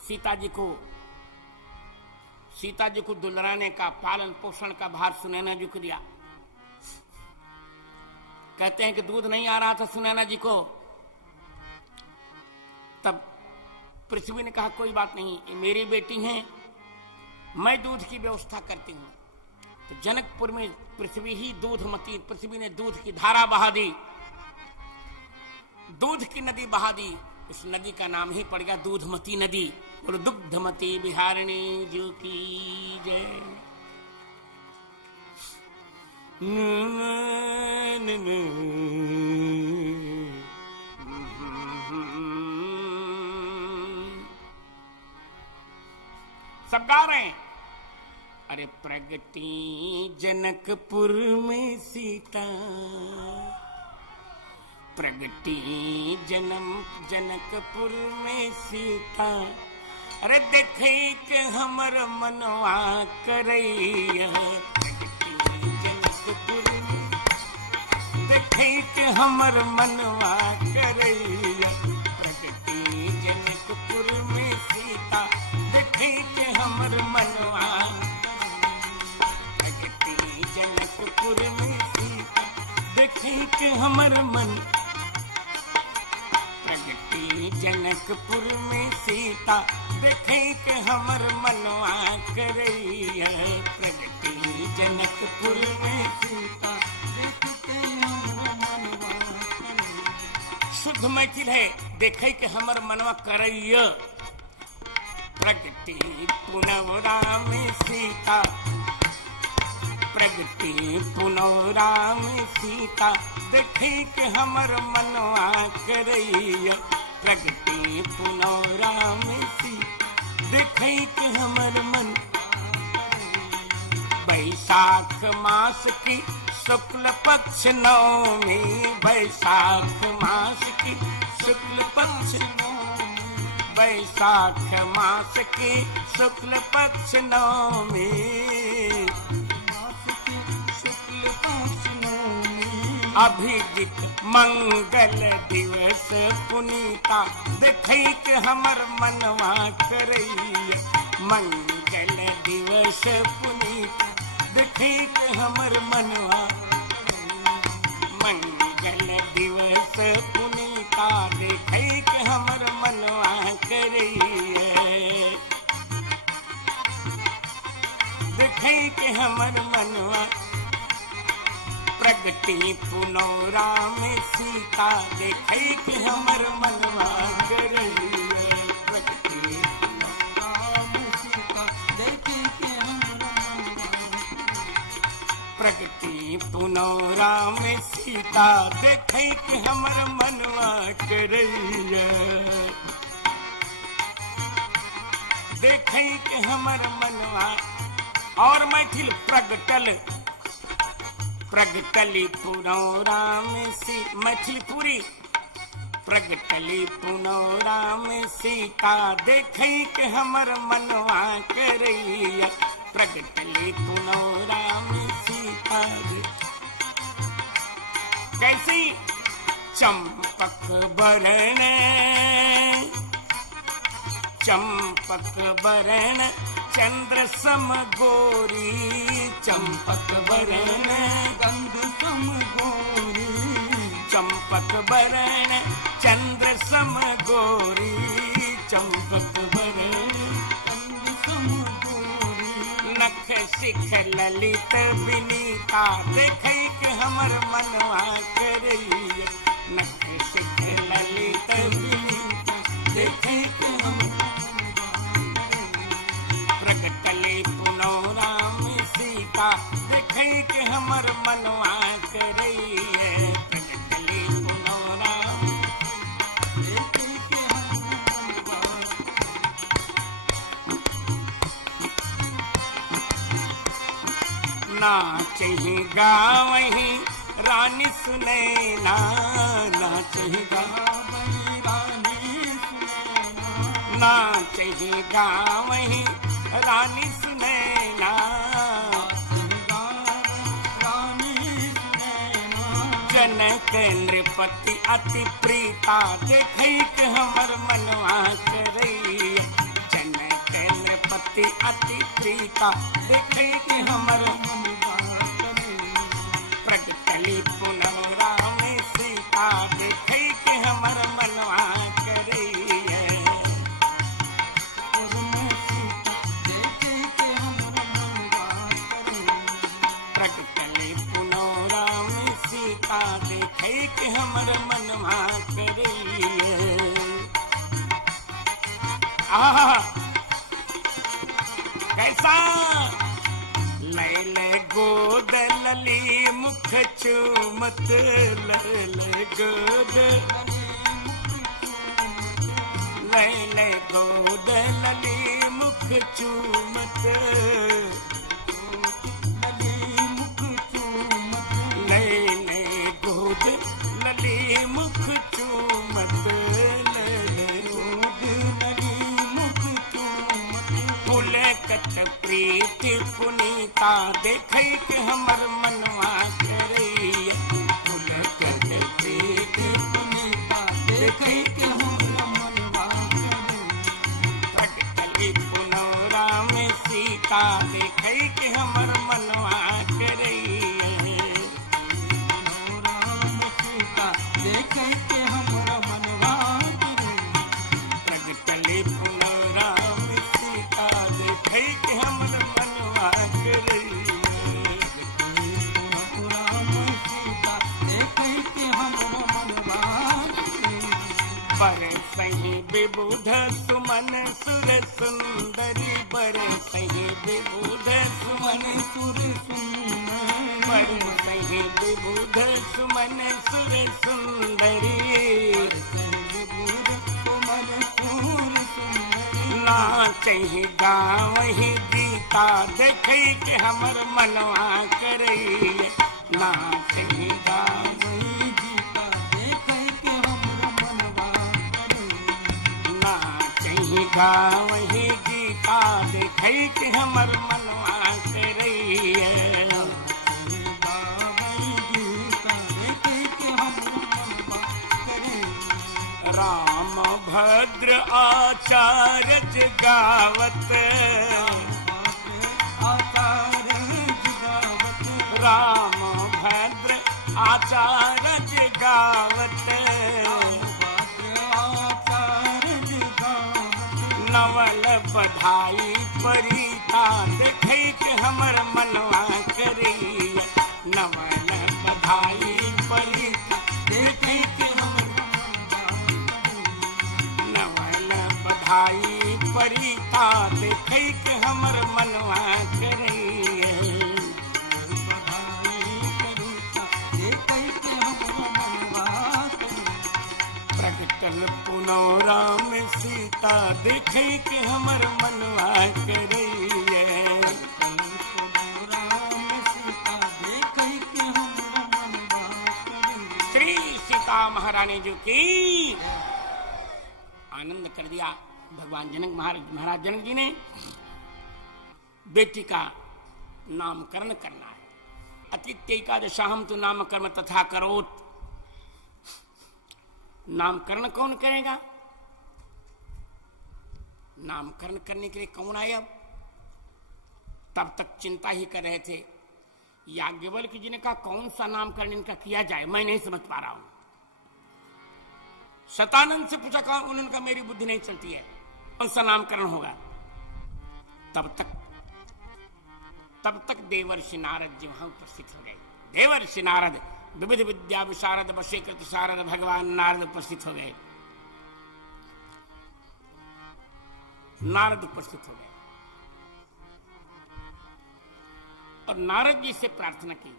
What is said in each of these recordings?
सीता जी को दुलारने का, पालन पोषण का भार सुनैना जी को दिया। कहते हैं कि दूध नहीं आ रहा था सुनैना जी को, तब पृथ्वी ने कहा कोई बात नहीं, ये मेरी बेटी हैं, मैं दूध की व्यवस्था करती हूं। तो जनकपुर में पृथ्वी ही दूधमती, पृथ्वी ने दूध की धारा बहा दी, दूध की नदी बहा दी। इस नदी का नाम ही पड़ गया दूधमती नदी। और दुग्धमती बिहारिणी जो की जय। सब गा रहे हैं, अरे प्रगति जनकपुर में सीता, प्रगति जनकपुर में सीता, अरे देखे के हमर मनवा करैया, प्रगति जनकपुर में देखे के हमर मनवा करैया, प्रगति जनकपुर में सीता, देखे के हमर मनवा, प्रगति जनकपुर में सीता, देखे के हमर मन, प्रगति जनकपुर में सीता, देखे के हमर मनवा करैया, प्रगति जनकपुर में सीता, देखे के हमर मनवा करैया। शुद्ध मैथिल है, देखे के हमर मनवा करैया। प्रगति पुनौरा में सीता, प्रगति पुनौरा में सीता, देखे के हमर मनवा करैया, प्रगति पुनौरा में सीता, देखे के हमर मन। बैसाख मास की शुक्ल पक्ष नवमी, बैसाख मास की शुक्ल पक्ष नवमी, बैसाख मास की शुक्ल पक्ष नवमी, अभिजित मंगल दिवस पुनीता, देखे के हमर मनवा करैया, मंगल दिवस पुनीता, देखे के हमर मनवा, मंगल दिवस पुनीता, देखे के हमर मनवा करैया, देखे के हमर मनवा। प्रगति पुनौरा में सीता, देखे के हमर मनवा करैया, प्रगति पुनौरा में सीता, देखे के हमर मनवा, प्रगति पुनौरा में सीता, देखे के हमर मनवा करैया, देखे के हमर मनवा। और मैथिल प्रगटल, प्रगटली पुनौरा में सी, मैथिली पूरी, प्रगटली पुनौरा में सीता, देखे के हमर मनवा करैया, प्रगटली पुनौरा में सीता। कैसी चंपक बरन, चंपक बरन चंद्र सम गोरी, चंपक बरन गंध सम गोरी, चंपक बरन चंद्र सम गोरी, चंपक बरन चंद्र सम गोरी, नख शिख ललित विनीता, देखे के हमर मनवा करैया, नख शिख ललित विनीता, देखे के हमर। प्रगटले पुनौरा में सीता, देखे के हमर मनवा करैया, प्रगटले पुनौरा देखे के हमर मनवा। नाचहि गावहि रानी सुनैना, नाचहि गावहि रानी सुनैना, नाचहि गावहि रानी सुनैना, जनक नृपति अति प्रीता, देखे के हमर मनवा करैया, अति प्रीता देखे के हमर मनवा करे। प्रगटली पुनः राम सीता देखे के हमर मनवा करे। प्रगटली पुनः राम सीता देखे के हमर मनवा करे। कैसा लैले गोद लली मुख चूमत लैले गोद लैले गोद लली मुख चूमत लैले गोद लली मुख चूमत पुलकत प्रीति पुनीता देखे के हमर मनवा करे। पुलकत प्रीति पुनीता देखे के हमर मनवा करे। प्रगटली पुनः राम सीता देखे के हमर मनवा करे। राम सीता देखे के हमर मनवा करे। प्रगटली पुनः राम सीता देखे के हमर मनवा करे। राम सीता देखे के हमर मनवा करे। बरसहि विबुध सुमन सुर सुंदरी बरसहि विबुध सुमन सुर सुंदरी बरसहि विबुध सुमन सुर सुंदरी नाचहि गावहि गीता देखे के हमर मनवा करे। नाचहि गावहि गीता देखे के हमर मनवा करे। नाचहि गावहि गीता देखे के हमर मनवा करे। गावहि गीता देखे के हमर मनवा करे। राम भद्र आचार्य गावत राम भद्र आचार्य गावत नवल बधाई परिता देखे के हमर मनवा करे। नवल बधाई परिता देखे के हमर बधाई परिता देखे के हमर मनवा करे। प्रगटल पुनः राम सीता देखे के हमर मनवा करे। श्री सीता महारानी जी की आनंद कर दिया। भगवान जनक महाराज जनक जी ने बेटी का नामकरण करना है। अतिथ्य एकादशाहम तो नामकर्म तथा करोत। नामकरण कौन करेगा? नामकरण करने के लिए कौन आया? तब तक चिंता ही कर रहे थे। याज्ञवल्क्य जी ने कहा कौन सा नामकरण इनका किया जाए, मैं नहीं समझ पा रहा हूं। शतानंद से पूछा कौन? उन्होंने कहा मेरी बुद्धि नहीं चलती है, कौन सा नामकरण होगा? तब तक देवर्षि नारद जी वहां उपस्थित हो गए। देवर्षि नारद विविध विद्या विशारद वशीकृत शारद भगवान नारद उपस्थित हो गए। नारद उपस्थित हो गए और नारद जी से प्रार्थना की।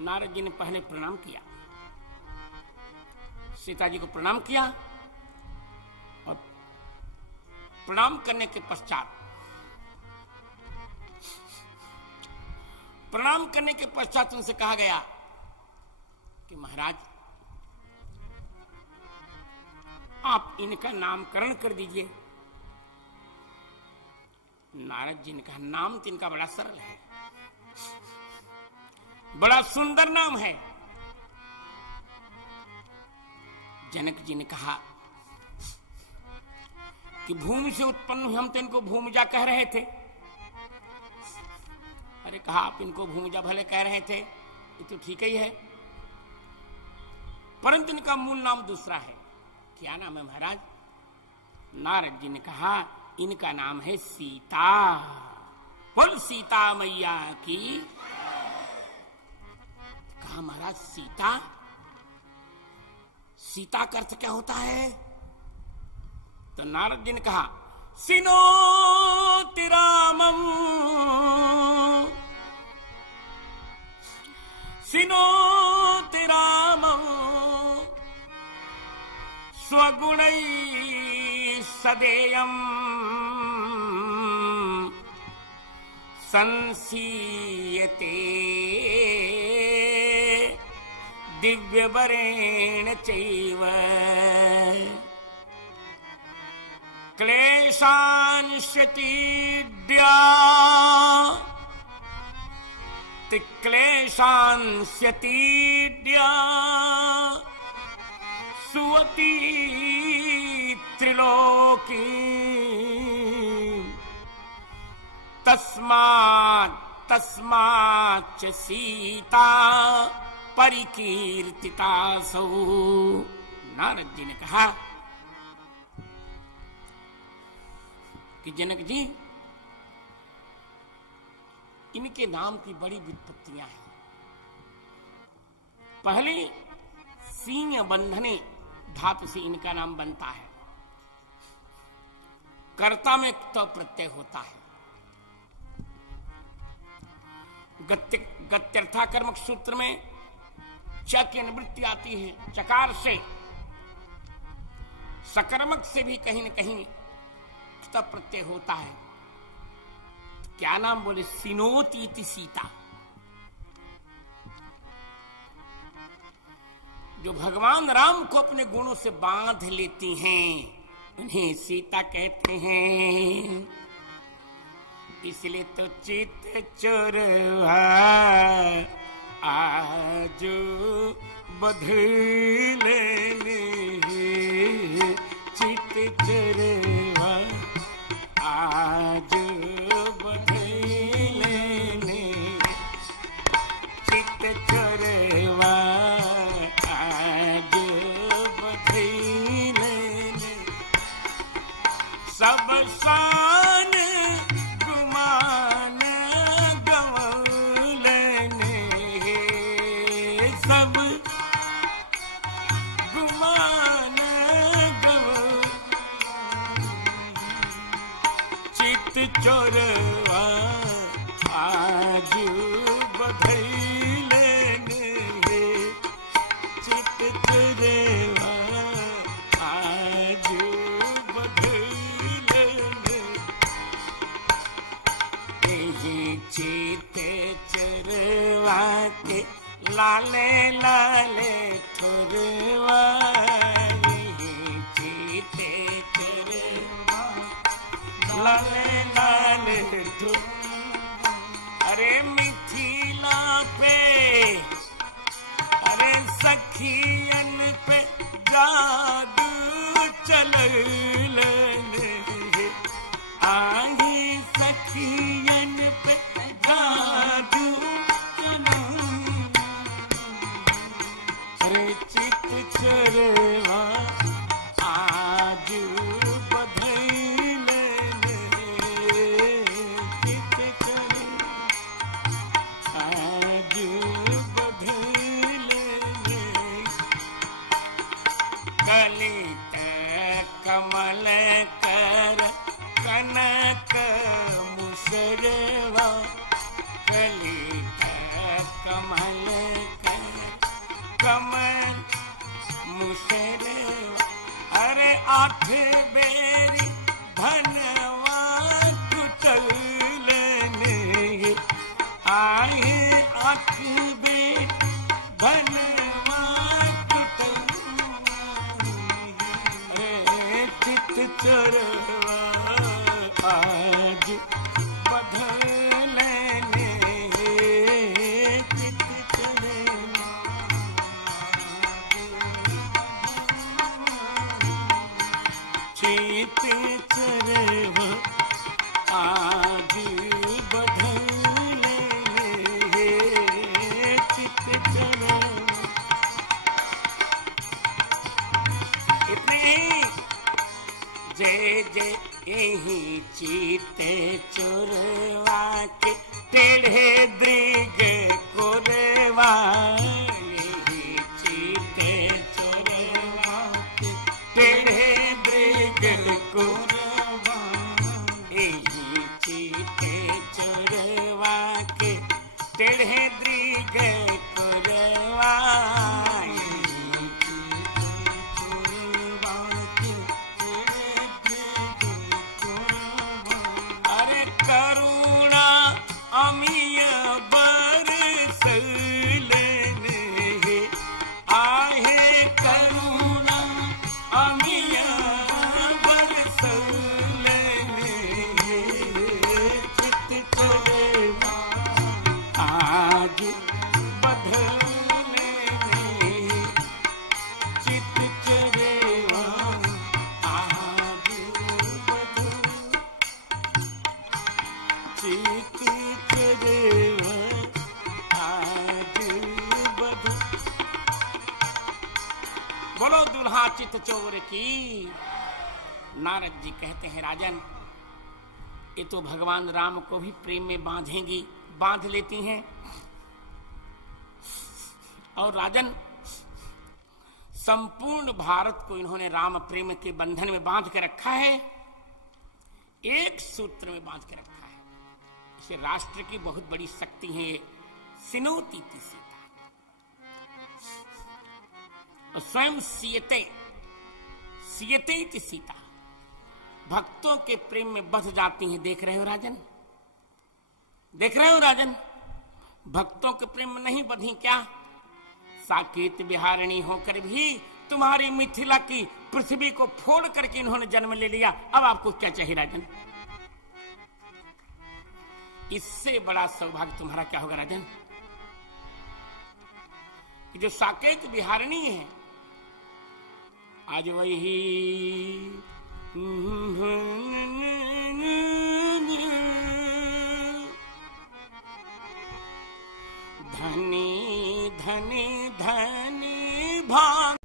नारद जी ने पहले प्रणाम किया, सीता जी को प्रणाम किया और प्रणाम करने के पश्चात उनसे कहा गया कि महाराज आप इनका नामकरण कर दीजिए। नारद जी ने कहा नाम तो इनका बड़ा सरल है, बड़ा सुंदर नाम है। जनक जी ने कहा कि भूमि से उत्पन्न हुए, हम तो इनको भूमिजा कह रहे थे। अरे कहा आप इनको भूमिजा भले कह रहे थे, ये तो ठीक ही है, परंतु इनका मूल नाम दूसरा है। क्या नाम है महाराज? नारद जी ने कहा इनका नाम है सीता। बोल सीता मैया की। कहा महाराज सीता, सीता का अर्थ क्या होता है? तो नारद जी ने कहा सिनोति रामम, सिनोति रामम स्वगुणै सदेयम् संसीयते दिव्यवरेण चैव क्लेशांस्यतीड्या क्लेशांस्यतीड्या सुवती त्रिलोकी तस्मात् तस्माच्च सीता परिकीर्तितासौ। नारद जी ने कहा कि जनक जी, इनके नाम की बड़ी व्युत्पत्तियां हैं। पहले सींग बंधने धातु से इनका नाम बनता है। कर्ता में त प्रत्यय होता है। गत्यर्थाकर्मक सूत्र में च की निवृत्ति आती है चकार से। सकर्मक से भी कहीं न कहीं त प्रत्यय होता है। क्या नाम बोले? सिनोति इति सीता। जो भगवान राम को अपने गुणों से बांध लेती हैं उन्हें सीता कहते हैं। इसलिए तो चित चोरवा आज बधले चित चोरवा आज बधले चित चोरवा सब शान गुमान गवलने, सब गुमान चित चोरवा आज बधैले चित चोरवा आज बधैले चित चोरवा के लाले लाले ठुरवा चित चोरवा लाले लाले ठुर। अरे मिथिला पे अरे सखियन पे जादू चलले आही सखियन पे जादू चलले। अरे चित चोरवा आज बधैले चित चोरवा आज बधैले कलित कमल कर कनक मुसरवा कलित कमल कर कमल मुसरवा। अरे आठ बेरी धनवा कुटले आए आठ बेरी धनवा कुटले। चित चोरवा आज बधले चित चोरवा चीत चरवा आज बधले चित चरवा। इतनी जय जय यही चीते चोरवा के टेढ़े दृग कोरवा। यही चीते चोरवा के टेढ़े दृग कोरवा। यही चीते चोरवा के टेढ़े दृग कोरवा। करुणा अमिय बरसलन आहे करुणा अमिय बरसलन चित चरवा आज बधले चित चरवा आज बधले चित चरवा आज बधले। बोलो दुल्हा चित चोर की। नारद जी कहते हैं राजन ये तो भगवान राम को भी प्रेम में बांधेंगी, बांध लेती हैं। और राजन संपूर्ण भारत को इन्होंने राम प्रेम के बंधन में बांध के रखा है, एक सूत्र में बांध के रखा है। इसे राष्ट्र की बहुत बड़ी शक्ति है सिनोती सीता। और स्वयं सीयते सीता भक्तों के प्रेम में बध जाती हैं। देख रहे हो राजन, देख रहे हो राजन, भक्तों के प्रेम में नहीं बधी क्या? साकेत बिहारिणी होकर भी तुम्हारी मिथिला की पृथ्वी को फोड़ करके इन्होंने जन्म ले लिया। अब आपको क्या चाहिए राजन? इससे बड़ा सौभाग्य तुम्हारा क्या होगा राजन? जो साकेत बिहारिणी है आज वही धनी धनी धनी भाग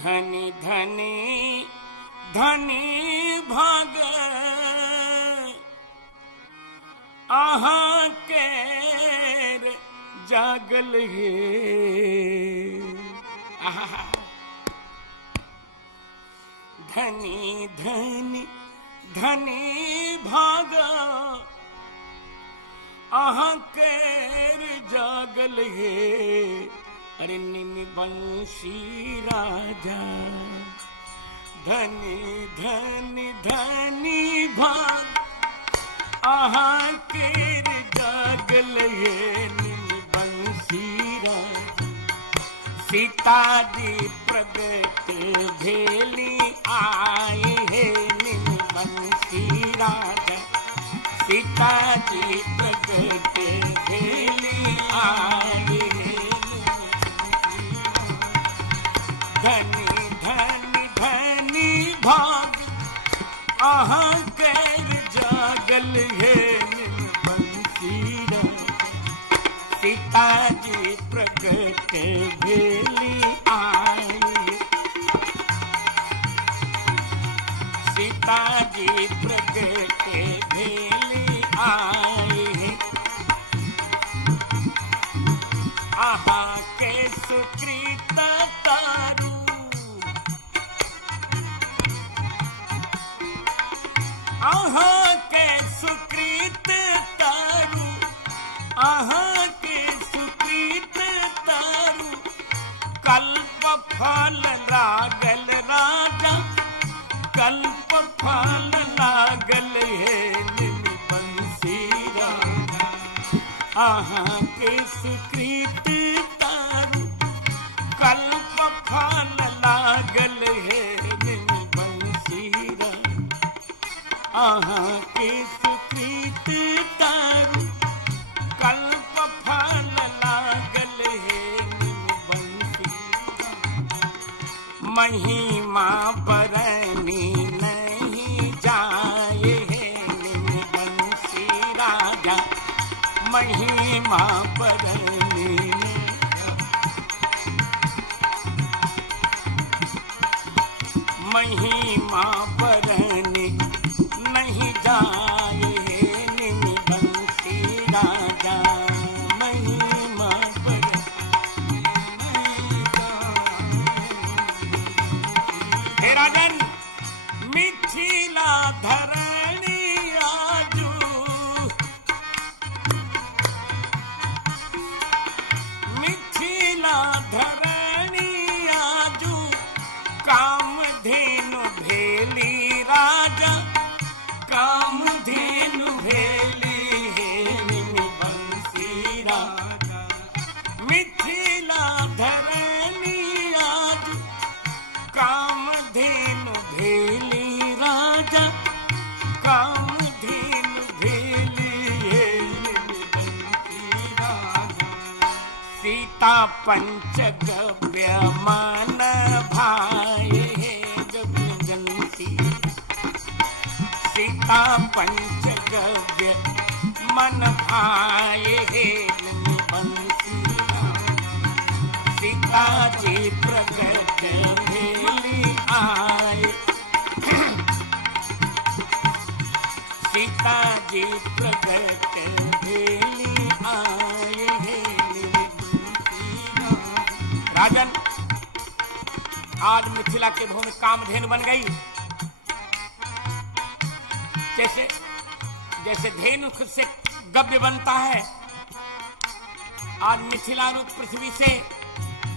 धनी धनी धनी भाग आहा केर जागल है। धनी धनी धनी भागा आहा केर जागल है। अरे निमि बंशी राजा धनी धनी धनी भाग आहा केर जागल है। निमि बंशी राजा सीता जी प्रगट भेली आए है। निमि बंशी राजा सीता जी प्रगट भेली आए। धनी धनी धनी भाग आहा केर जागल है। निमि बंशी राजा सीता जी प्रगट भेली आए। सीता जी प्रगट भेली आए। आहा के सुकृत तारू आहा के सुकृत तारू आहा के सुकृत तारू कल्प फल लागल राजा कल्प फल लागल है। निमि बंशी राजा आहा के सुकृत तारू कल्प फल लागल है। निमि बंशी राजा आहा के सुकृत तारू कल्प फल लागल है। निमि बंशी महिमा बरनी नहीं जाए है बंसी राजा, महिमा बरनी महिमा बरनी नहीं जाए बंसी राजा, महिमा बरनी नहीं जाए। राजन मिथिला धरणी आजू, मिथिला धरणी आजू कामधेनु भेली राजा, कामधेनु भेली है बंसी राजा, मिथिला धरणी आज कामधेनु भेली राजा, कामधेनु भेली है बंसी राजा। सीता पंचगव्य मन भाई है जब जनती, सीता पंचगव्य मन भाई है बंसी राजा, सीता जी प्रगट भेली आए, सीता जी प्रगट भेली आए है राजन। आज मिथिला की भूमि कामधेनु बन गई, जैसे जैसे धेनु खुद से गव्य बनता है, आज मिथिला रूप पृथ्वी से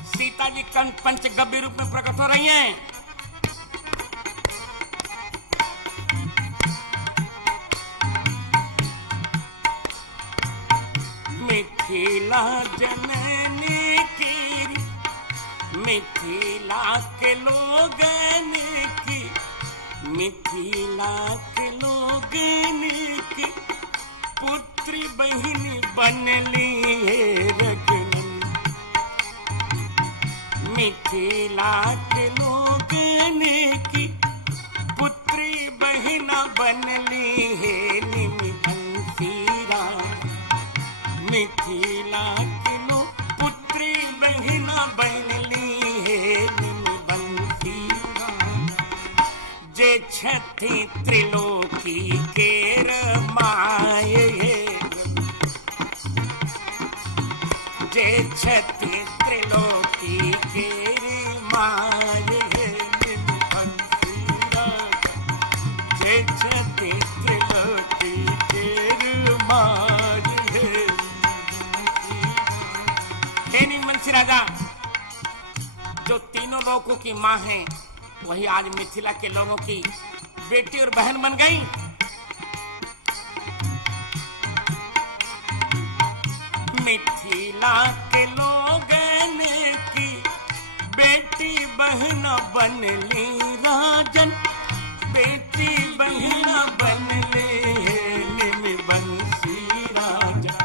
सीता जी पंचगव्य रूप में प्रकट हो रही हैं। मिथिला जननी की, मिथिला के लोगन की, मिथिला के लोगन की पुत्री बहन बनली है रघुनंदन, मिथिला के लोगन की पुत्री बहन बनली है बंसी राजा, मिथिला के लोग पुत्री बहन बनली है बंसी राजा। जे छठी त्रिलोकी केर माए है, जे छठी त्रिलोकी केर माए है बंसी राजा, जे छठी त्रिलोकी केर माए है बंसी राजा। जो तीनों लोगों की माँ है वही आज मिथिला के लोगों की बेटी और बहन बन गई। मिथिला के लोगन की बेटी बहन बनली राजन, बेटी बहन बनले बंसी राजा,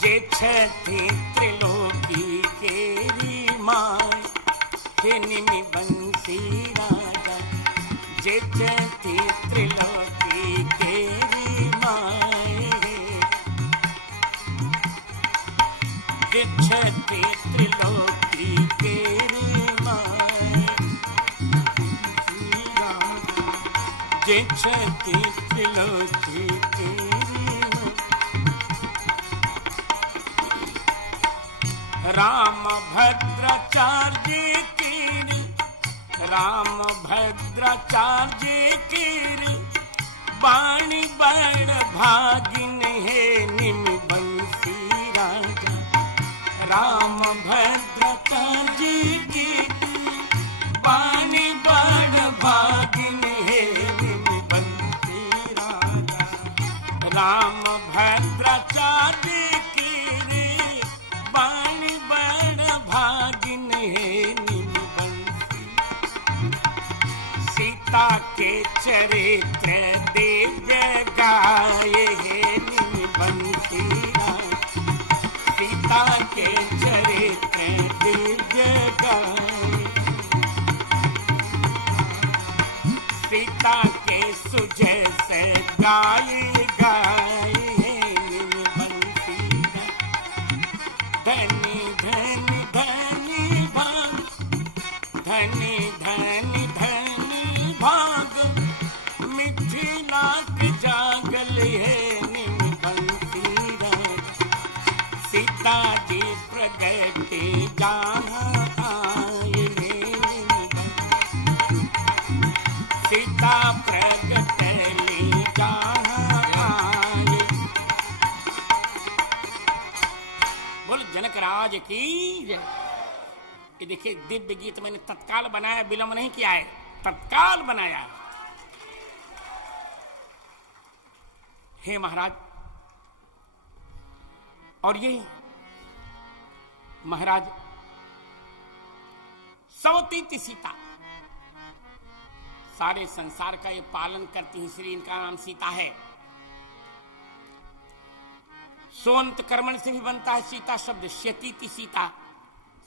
जे छठी त्रिलोकी केरी माय हे बंसी राजा, जे छठी त्रिलोकी केरी my, J Chhathi Triloki carry my, J Chhathi Triloki carry my. Ram Bhadracharya कीरी, राम भद्राचार्य कीरी बाणी बड़ भागिन है बंसी राजा, राम भद्राचार्य की बाणी बड़ भागिन है बंसी राजा, राम भद्राचार्य की बाणी बड़ भागिन है बंसी। सीता के चरित्र दिव्य गाये है बंसी राजा, सीता के चरित्र दिव्य गाये, गाए गाए बंसी धनी धनी धनी भाग धनी धनी धनी भाग मिथिला की जागल है बंसी सीता जी प्रगति जहाँ आए सीता प्रगट ली जहाँ आए। बोल जनक राज की जय। ये देखिए दिव्य गीत मैंने तत्काल बनाया, विलंब नहीं किया है, तत्काल बनाया। हे महाराज, और ये महाराज सवती सीता सारे संसार का ये पालन करती हैं, इसलिए इनका नाम सीता है। सोंत कर्मण से भी बनता है सीता शब्द, श्यतीति सीता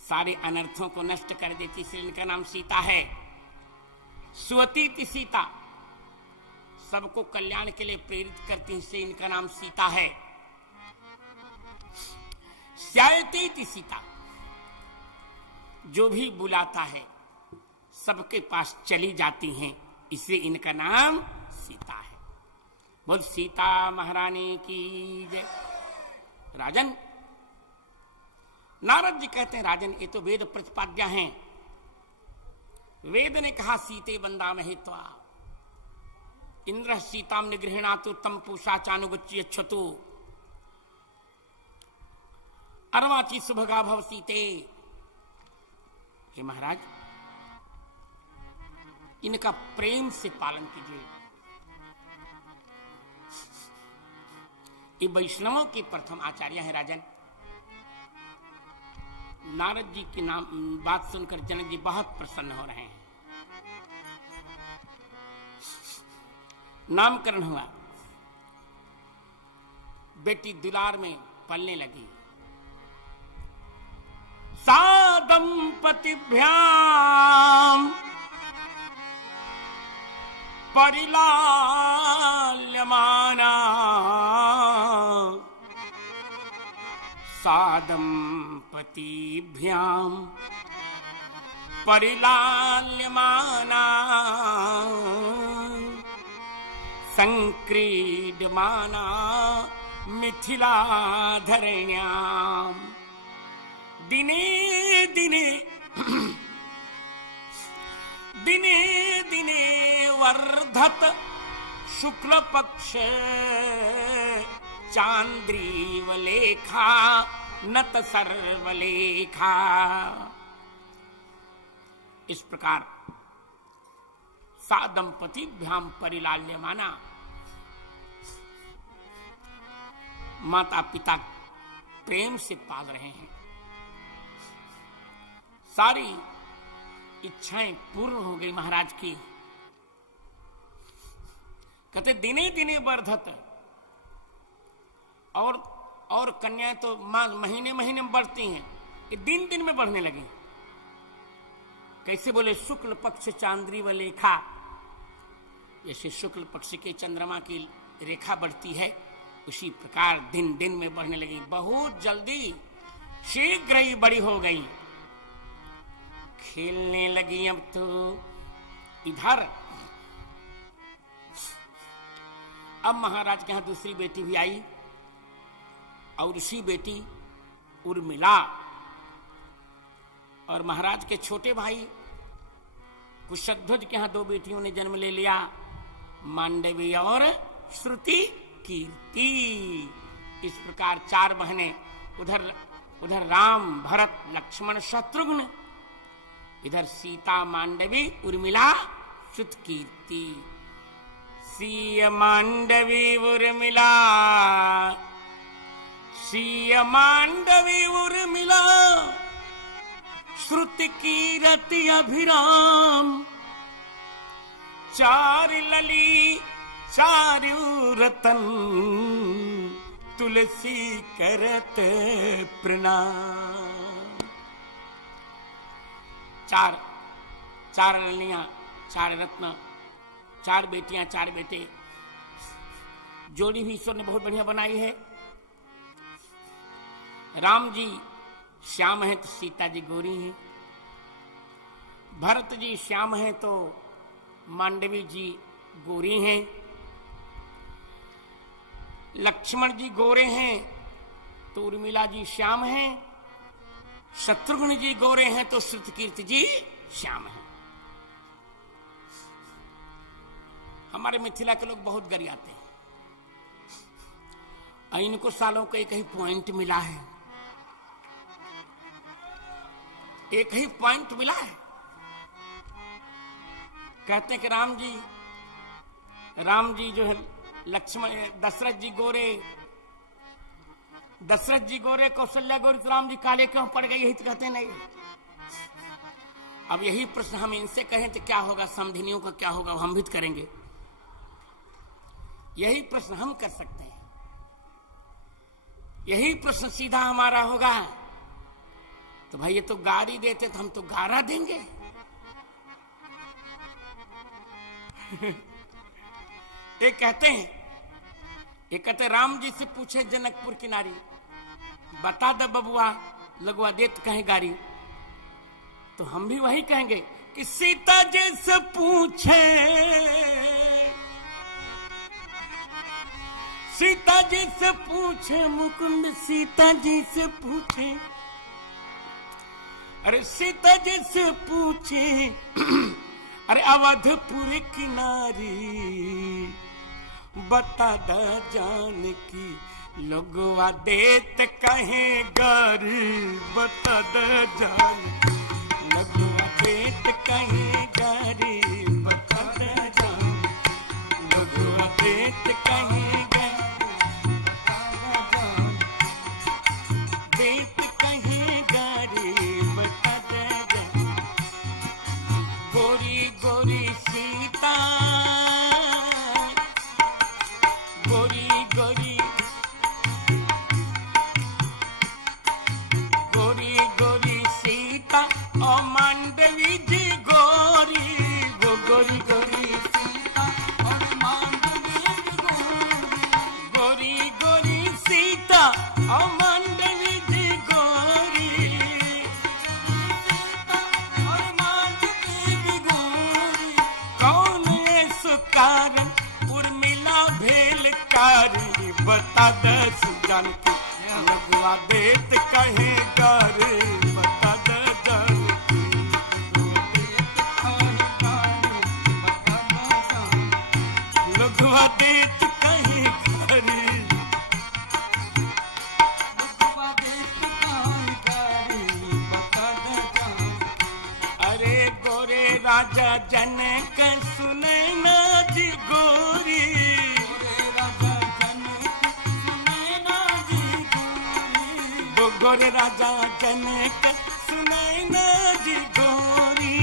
सारे अनर्थों को नष्ट कर देती, इसलिए इनका नाम सीता है। स्वतीति सीता सबको कल्याण के लिए प्रेरित करती है, इसलिए इनका नाम सीता है। स्यायतीति सीता जो भी बुलाता है सबके पास चली जाती हैं, इसलिए इनका नाम सीता है। बोल सीता महारानी की जय। राजन, नारद जी कहते हैं राजन ये तो वेद प्रतिपाद्या हैं। वेद ने कहा सीते बंदा महित्वा इंद्र सीताम निगृहणातु तम पूषा चानुगुच्य छतु अर्वाची सुभगा भव सीते। हे महाराज, इनका प्रेम से पालन कीजिए। ये वैष्णवों के प्रथम आचार्य है राजन। नारद जी की नाम बात सुनकर जनक जी बहुत प्रसन्न हो रहे हैं। नामकरण हुआ, बेटी दुलार में पलने लगी। सा दंपतिभ्याम परिलाल्यमाना सा दंपतिभ्याम परिलाल्यमाना संक्रीडमाना मिथिलाधरण्याम दिने दिने दिने दिने वर्धत शुक्ल पक्ष चांद्रीवलेखा नत सर्वलेखा। इस प्रकार सा दंपतिभ्याम परिलाल्यमाना, माता पिता प्रेम से पाल रहे हैं, सारी इच्छाएं पूर्ण हो गई महाराज की। कहते दिने दिने वर्धत, और कन्याएं तो महीने महीने में बढ़ती हैं, ये दिन दिन में बढ़ने लगी। कैसे बोले? शुक्ल पक्ष चांद्री व लेखा, जैसे शुक्ल पक्ष के चंद्रमा की रेखा बढ़ती है उसी प्रकार दिन दिन में बढ़ने लगी। बहुत जल्दी शीघ्र ही बड़ी हो गई, खेलने लगी। अब तो इधर अब महाराज के यहां दूसरी बेटी भी आई, और उसी बेटी उर्मिला, और महाराज के छोटे भाई कुशध्वज के यहां दो बेटियों ने जन्म ले लिया, मांडवी और श्रुति कीर्ति। इस प्रकार चार बहनें, उधर राम भरत लक्ष्मण शत्रुघ्न, इधर सीता मांडवी उर्मिला श्रुत कीर्ति। सीय मांडवी उर्मिला, सीय मांडवी उर्मिला श्रुत कीर्ति अभिराम। चार लली चारु रतन तुलसी करत प्रणाम। चार ललियां, चार रत्न, चार बेटियां, चार बेटे, जोड़ी भी ईश्वर ने बहुत बढ़िया बनाई है। राम जी श्याम है तो सीता जी गोरी हैं, भरत जी श्याम है तो मांडवी जी गोरी हैं, लक्ष्मण जी गोरे हैं तो उर्मिला जी श्याम हैं, शत्रुघ्न जी गोरे हैं तो श्रुतकीर्ति जी श्याम हैं। हमारे मिथिला के लोग बहुत गरियाते हैं, इनको सालों को एक ही पॉइंट मिला है, एक ही पॉइंट मिला है। कहते हैं कि राम जी जो है लक्ष्मण दशरथ जी गोरे कौशल्या गोरी तो राम जी काले क्यों पड़ गए, यही तो कहते नहीं। अब यही प्रश्न हम इनसे कहें तो क्या होगा, समधिनियों का क्या होगा, हम भी करेंगे। यही प्रश्न हम कर सकते हैं, यही प्रश्न सीधा हमारा होगा। तो भाई ये तो गारी देते तो हम तो गारा देंगे। एक कहते राम जी से पूछे जनकपुर की नारी, बता दे बबुआ लगवा देत कहीं गारी। तो हम भी वही कहेंगे कि सीता जी से पूछे, सीता जी से पूछे मुकुंद, सीता जी से पूछे, अरे सीता जी से पूछे, अरे अवधपुर की नारी, बता द जानकी लोगवा देत कहे गारी, बता द जानकी लोगवा देत कहे गारी, बता द जानकी लोगवा देत कहे बता दस जानकी लगवा देत कहे गारी, बता द जानकी लगवा देत कहे गारी, अरे गोरे राजा जनक सुने ना जी गोरी, गोरे राजा जनक सुनाई ना जी गोरी,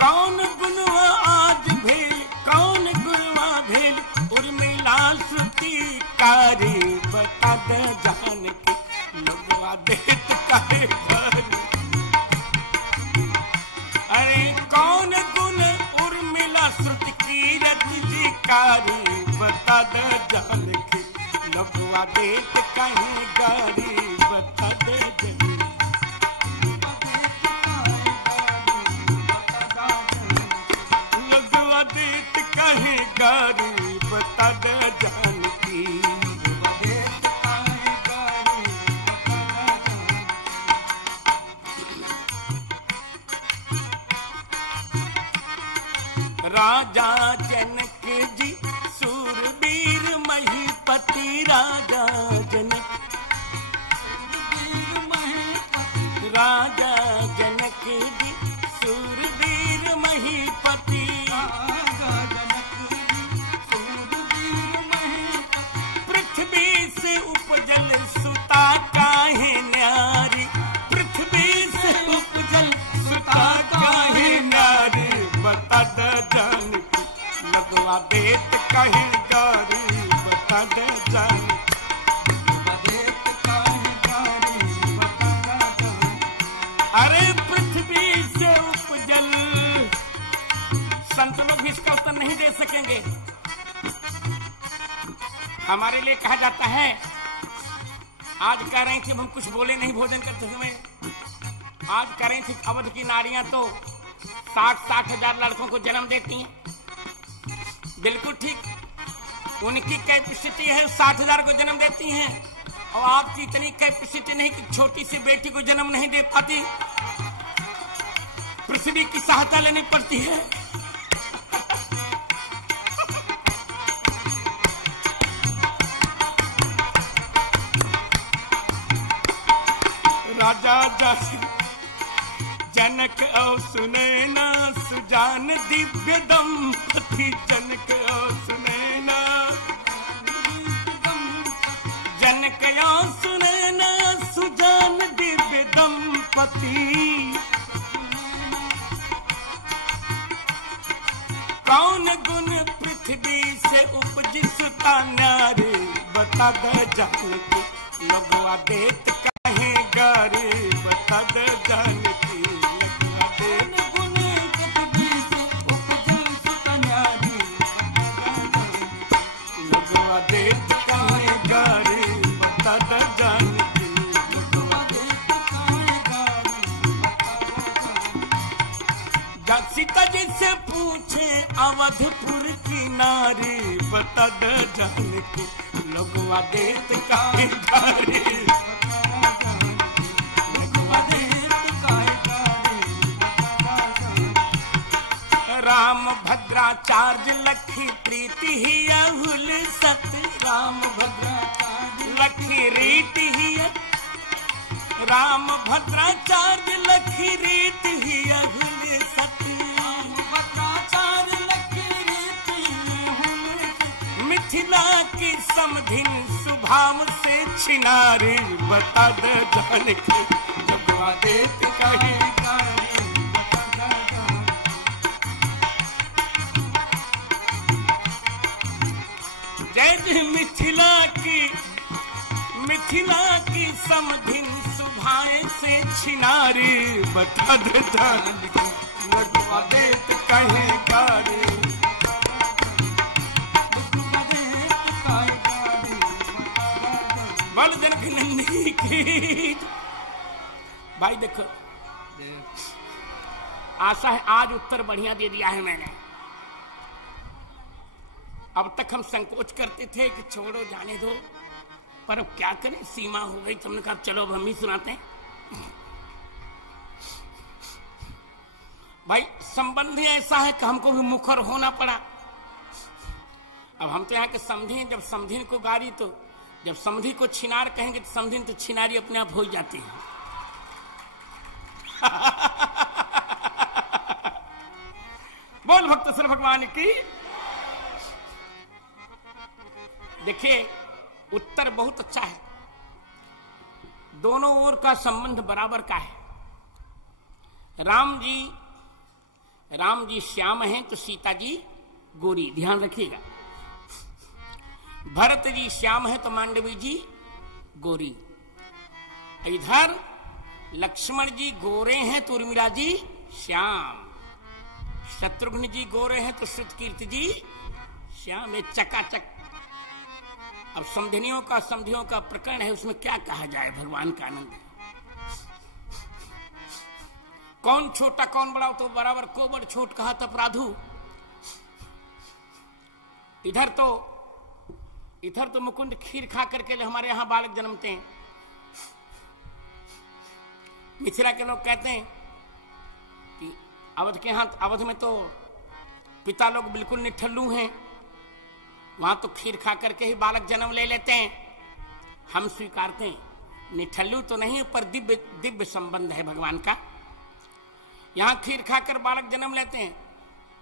कौन गुणवा आज भेल, कौन गुणवा भेल, उर्मिला श्रुति कारी, बता दे जानकी लोगवा देत काहे गारी। अरे कौन गुण उर्मिला श्रुति कीरत जी कारी, बता दे जानकी लोगवा देत कहीं गारी, बता दे लोगवा देत कहीं गारी, बता दे जानकी। राजा जनक जी सूरवीर महीपति, राजा जनक राजा जनक जी सूरवीर महीपति, पृथ्वी से उपजल सुता काहे न्यारी, पृथ्वी से उपजल सुता काहे न्यारी, बता द जानकी लगवा देत कहे गारी, बता दे जानकी देत कहे गारी, बता दे। अरे पृथ्वी से उपजल भी इसका उत्तर नहीं दे सकेंगे। हमारे लिए कहा जाता है, आज कह रही थी हम कुछ बोले नहीं भोजन करते समय, आज कह रही थी अवध की नारियां तो 60-60 हजार लड़कों को जन्म देती हैं। बिल्कुल ठीक, उनकी कैपेसिटी है 60 हजार को जन्म देती हैं, और आपकी इतनी कैपेसिटी नहीं कि छोटी सी बेटी को जन्म नहीं दे पाती, पृथ्वी की सहायता लेनी पड़ती है। राजा जस जनक और सुनैना सुजान दिव्य दंपति, जनक और सुनैना, जनक और सुनैना सुजान दिव्य दंपति, कौन गुण पृथ्वी से उपज सुता नारी, बता दे जानकी लगवा देत कहे गारी, बता दे जानकी सीता जी से पूछे अवधपुर की नारी, बता दे जानकी लगवा देत काहे गारी, लगवा देत काहे गारी। राम भद्राचार्य लखी प्रीति ही अहुल सत, राम भद्राचार्य लखी रीति ही, राम भद्राचार्य लखी रीति ही अहुल सत, मिथिला की समधिन सुभाव से छिनारी, बता दे जानकी लगवा देत काहे गारी, जय जय मिथिला की समधिन सुभाव से छिनारी, बता दे जानकी लगवा देत काहे गारी। बल जनक नंदी की भाई देखो, आशा है आज उत्तर बढ़िया दे दिया है मैंने। अब तक हम संकोच करते थे कि छोड़ो जाने दो, पर अब क्या करें, सीमा हो गई, तुमने कहा चलो अब हम ही सुनाते हैं। भाई संबंध ऐसा है कि हमको भी मुखर होना पड़ा। अब हम तो यहाँ के समझे, जब समझी को गारी, तो जब समझी को छिनार कहेंगे तो समझी तो छिनारी अपने आप हो जाती है। बोल भक्त सर भगवान की। देखिए उत्तर बहुत अच्छा है, दोनों ओर का संबंध बराबर का है। राम जी श्याम हैं तो सीता जी गोरी, ध्यान रखिएगा। भरत जी श्याम है तो मांडवी जी गोरी। इधर लक्ष्मण जी गोरे हैं तो उर्मिला जी श्याम। शत्रुघ्न जी गोरे हैं तो श्रुतकीर्ति जी श्याम। ये चकाचक। अब समधिनियों का प्रकरण है, उसमें क्या कहा जाए, भगवान का आनंद है। कौन छोटा कौन बड़ा, तो बराबर को बड़ छोट कहा था प्राधु। इधर तो मुकुंद खीर खा करके हमारे यहां बालक जन्मते हैं। मिथिला के लोग कहते हैं कि अवध में तो पिता लोग बिल्कुल निठल्लू हैं, वहां तो खीर खा करके ही बालक जन्म ले लेते हैं। हम स्वीकारते हैं, निठल्लू तो नहीं पर दिव्य संबंध है भगवान का। यहां खीर खाकर बालक जन्म लेते हैं,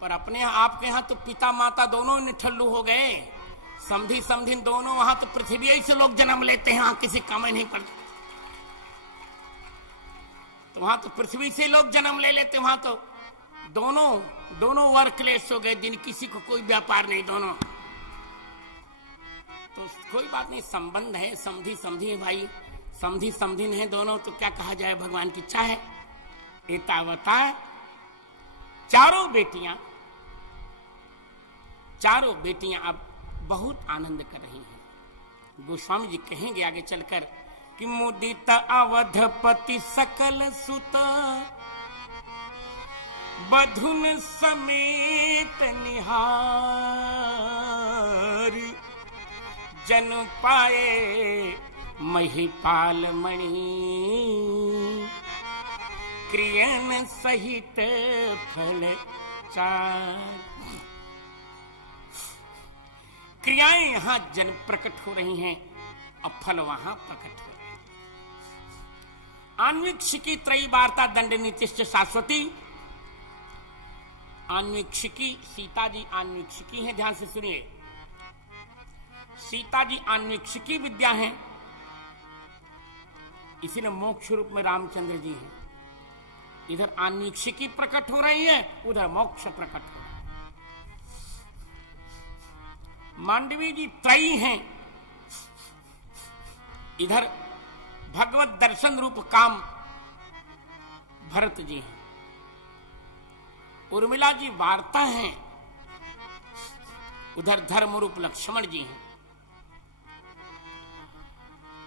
पर अपने आपके यहां तो पिता माता दोनों निठल्लू हो गए। समधी समधिन दोनों, वहां तो पृथ्वी से लोग जन्म लेते हैं, वहां किसी काम नहीं पड़ता। तो वहां तो पृथ्वी से लोग जन्म ले लेते, वहां तो दोनों वर्कलेस हो गए, दिन किसी को कोई व्यापार नहीं, दोनों। तो कोई बात नहीं, संबंध है, समधी समधी है भाई, समधी समधिन है दोनों, तो क्या कहा जाए, भगवान की इच्छा है। एतावता चारों बेटियां चारों बेटियां अब बहुत आनंद कर रही हैं। गोस्वामी जी कहेंगे आगे चलकर कि मुदित अवधपति सकल सुत बधुन समेत निहार जन पाए महिपाल मणि क्रियन सहित फल चार। क्रियाएं यहां जन प्रकट हो रही हैं और फल वहां प्रकट हो रहे हैं। आन्वीक्षिकी त्रयी वार्ता दंड नीतिश्च शाश्वती। आन्वीक्षिकी सीता जी आन्वीक्षिकी हैं, ध्यान से सुनिए। सीता जी आन्वीक्षिकी विद्या है, इसीलिए मोक्ष रूप में रामचंद्र जी हैं। इधर आन्वीक्षिकी प्रकट हो रही है, उधर मोक्ष प्रकट हो रहा है। मांडवी जी त्रयी हैं, इधर भगवत दर्शन रूप काम भरत जी हैं। उर्मिला जी वार्ता हैं, उधर धर्म रूप लक्ष्मण जी हैं।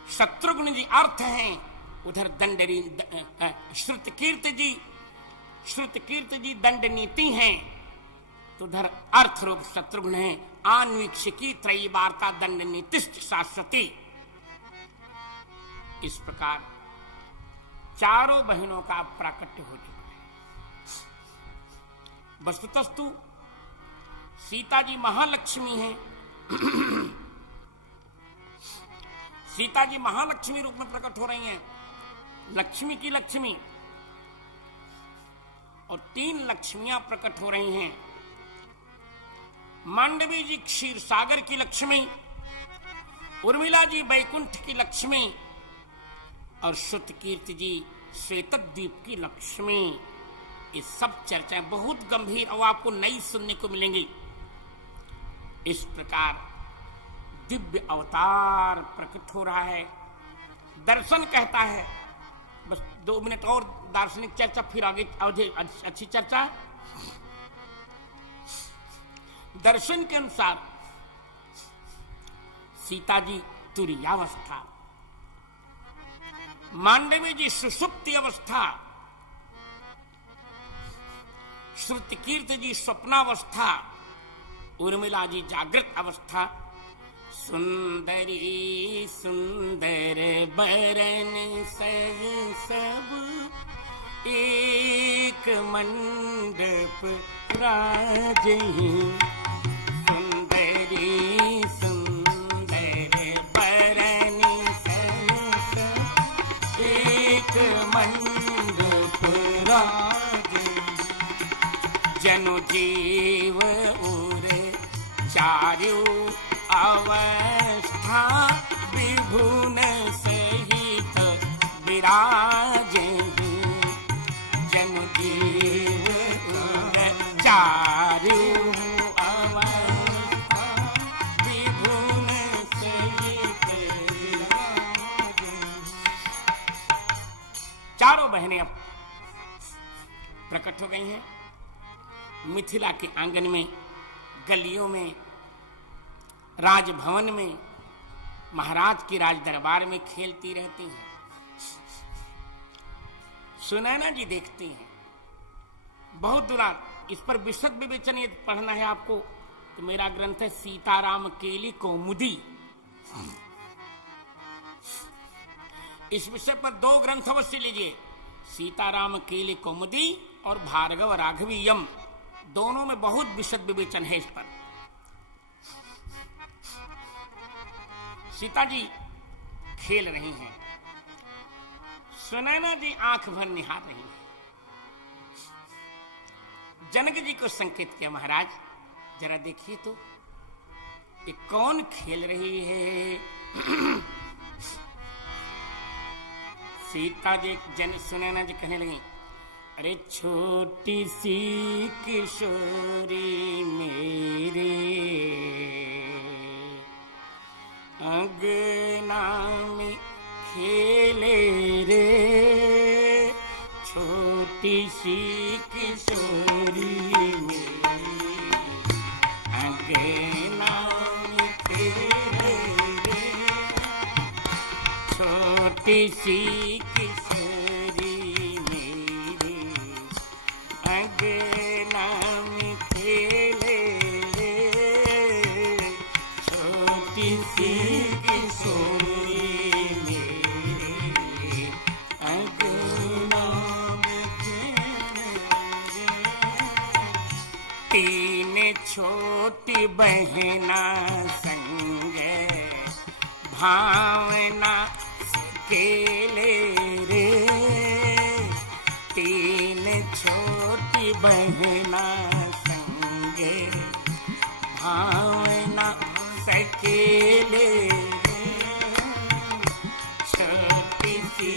शत्रुघ्न जी अर्थ हैं, उधर दंडरी श्रुतकीर्ति जी दंड नीति हैं, तो उधर अर्थ रूप शत्रुघ्न है। आन्वीक्षिकी त्रयी वार्ता दंड नीतिश्च शाश्वती। इस प्रकार चारों बहनों का प्राकट्य हो चुका है। वस्तुतस्तु सीता जी महालक्ष्मी हैं। सीता जी महालक्ष्मी रूप में प्रकट हो रही हैं, लक्ष्मी की लक्ष्मी, और 3 लक्ष्मियां प्रकट हो रही हैं। मांडवी जी क्षीर सागर की लक्ष्मी, उर्मिला जी वैकुंठ की लक्ष्मी और श्रुतकीर्ति जी श्वेतद्वीप की लक्ष्मी। ये सब चर्चाएं बहुत गंभीर और आपको नई सुनने को मिलेंगी। इस प्रकार दिव्य अवतार प्रकट हो रहा है। दर्शन कहता है, बस 2 मिनट और दार्शनिक चर्चा, फिर आगे अच्छी चर्चा। दर्शन के अनुसार सीता जी तुरीयावस्था, मांडवी जी सुषुप्ति अवस्था, श्रुतकीर्ति जी स्वप्नावस्था, उर्मिला जी जागृत अवस्था। सुंदरी सुंदर बरन सज सब एक मंडप राजही। सुंदरी सुंदर बरन सज सब एक मंडप राजही। जनु जीव उर चारु अवस्था विभुन सहित विराजे। जनु जीव चारु अवस्था विभुन सहित विराजे। चारों बहनें अब प्रकट हो गई हैं। मिथिला के आंगन में, गलियों में, राजभवन में, महाराज की राज दरबार में खेलती रहती हैं। सुनैना जी देखती हैं। बहुत दुरा इस पर विशद विवेचन यदि पढ़ना है आपको तो मेरा ग्रंथ है सीताराम केली कौमुदी। इस विषय पर 2 ग्रंथ अवश्य लीजिए, सीताराम केली कौमुदी और भार्गव राघवीयम। दोनों में बहुत विशद विवेचन है इस पर। सीता जी खेल रही हैं, सुनैना जी आंख भर निहार रही हैं। जनक जी को संकेत किया, महाराज जरा देखिए तो ये कौन खेल रही है। सीता जी सुनैना जी कहने लगी, अरे छोटी सी किशोरी मेरे अंगना में खेले रे। छोटी सी किशोरी मेरे अंगना में खेले रे छोटी सी किशोरी मेरी अंगना में खेले रे छोटी सी किशोरी मेरी अंगना में खेले रे तीन छोटी बहना संग भावना केले रे तीन छोटी बहना संगे भावना सकेले रे छोटी सी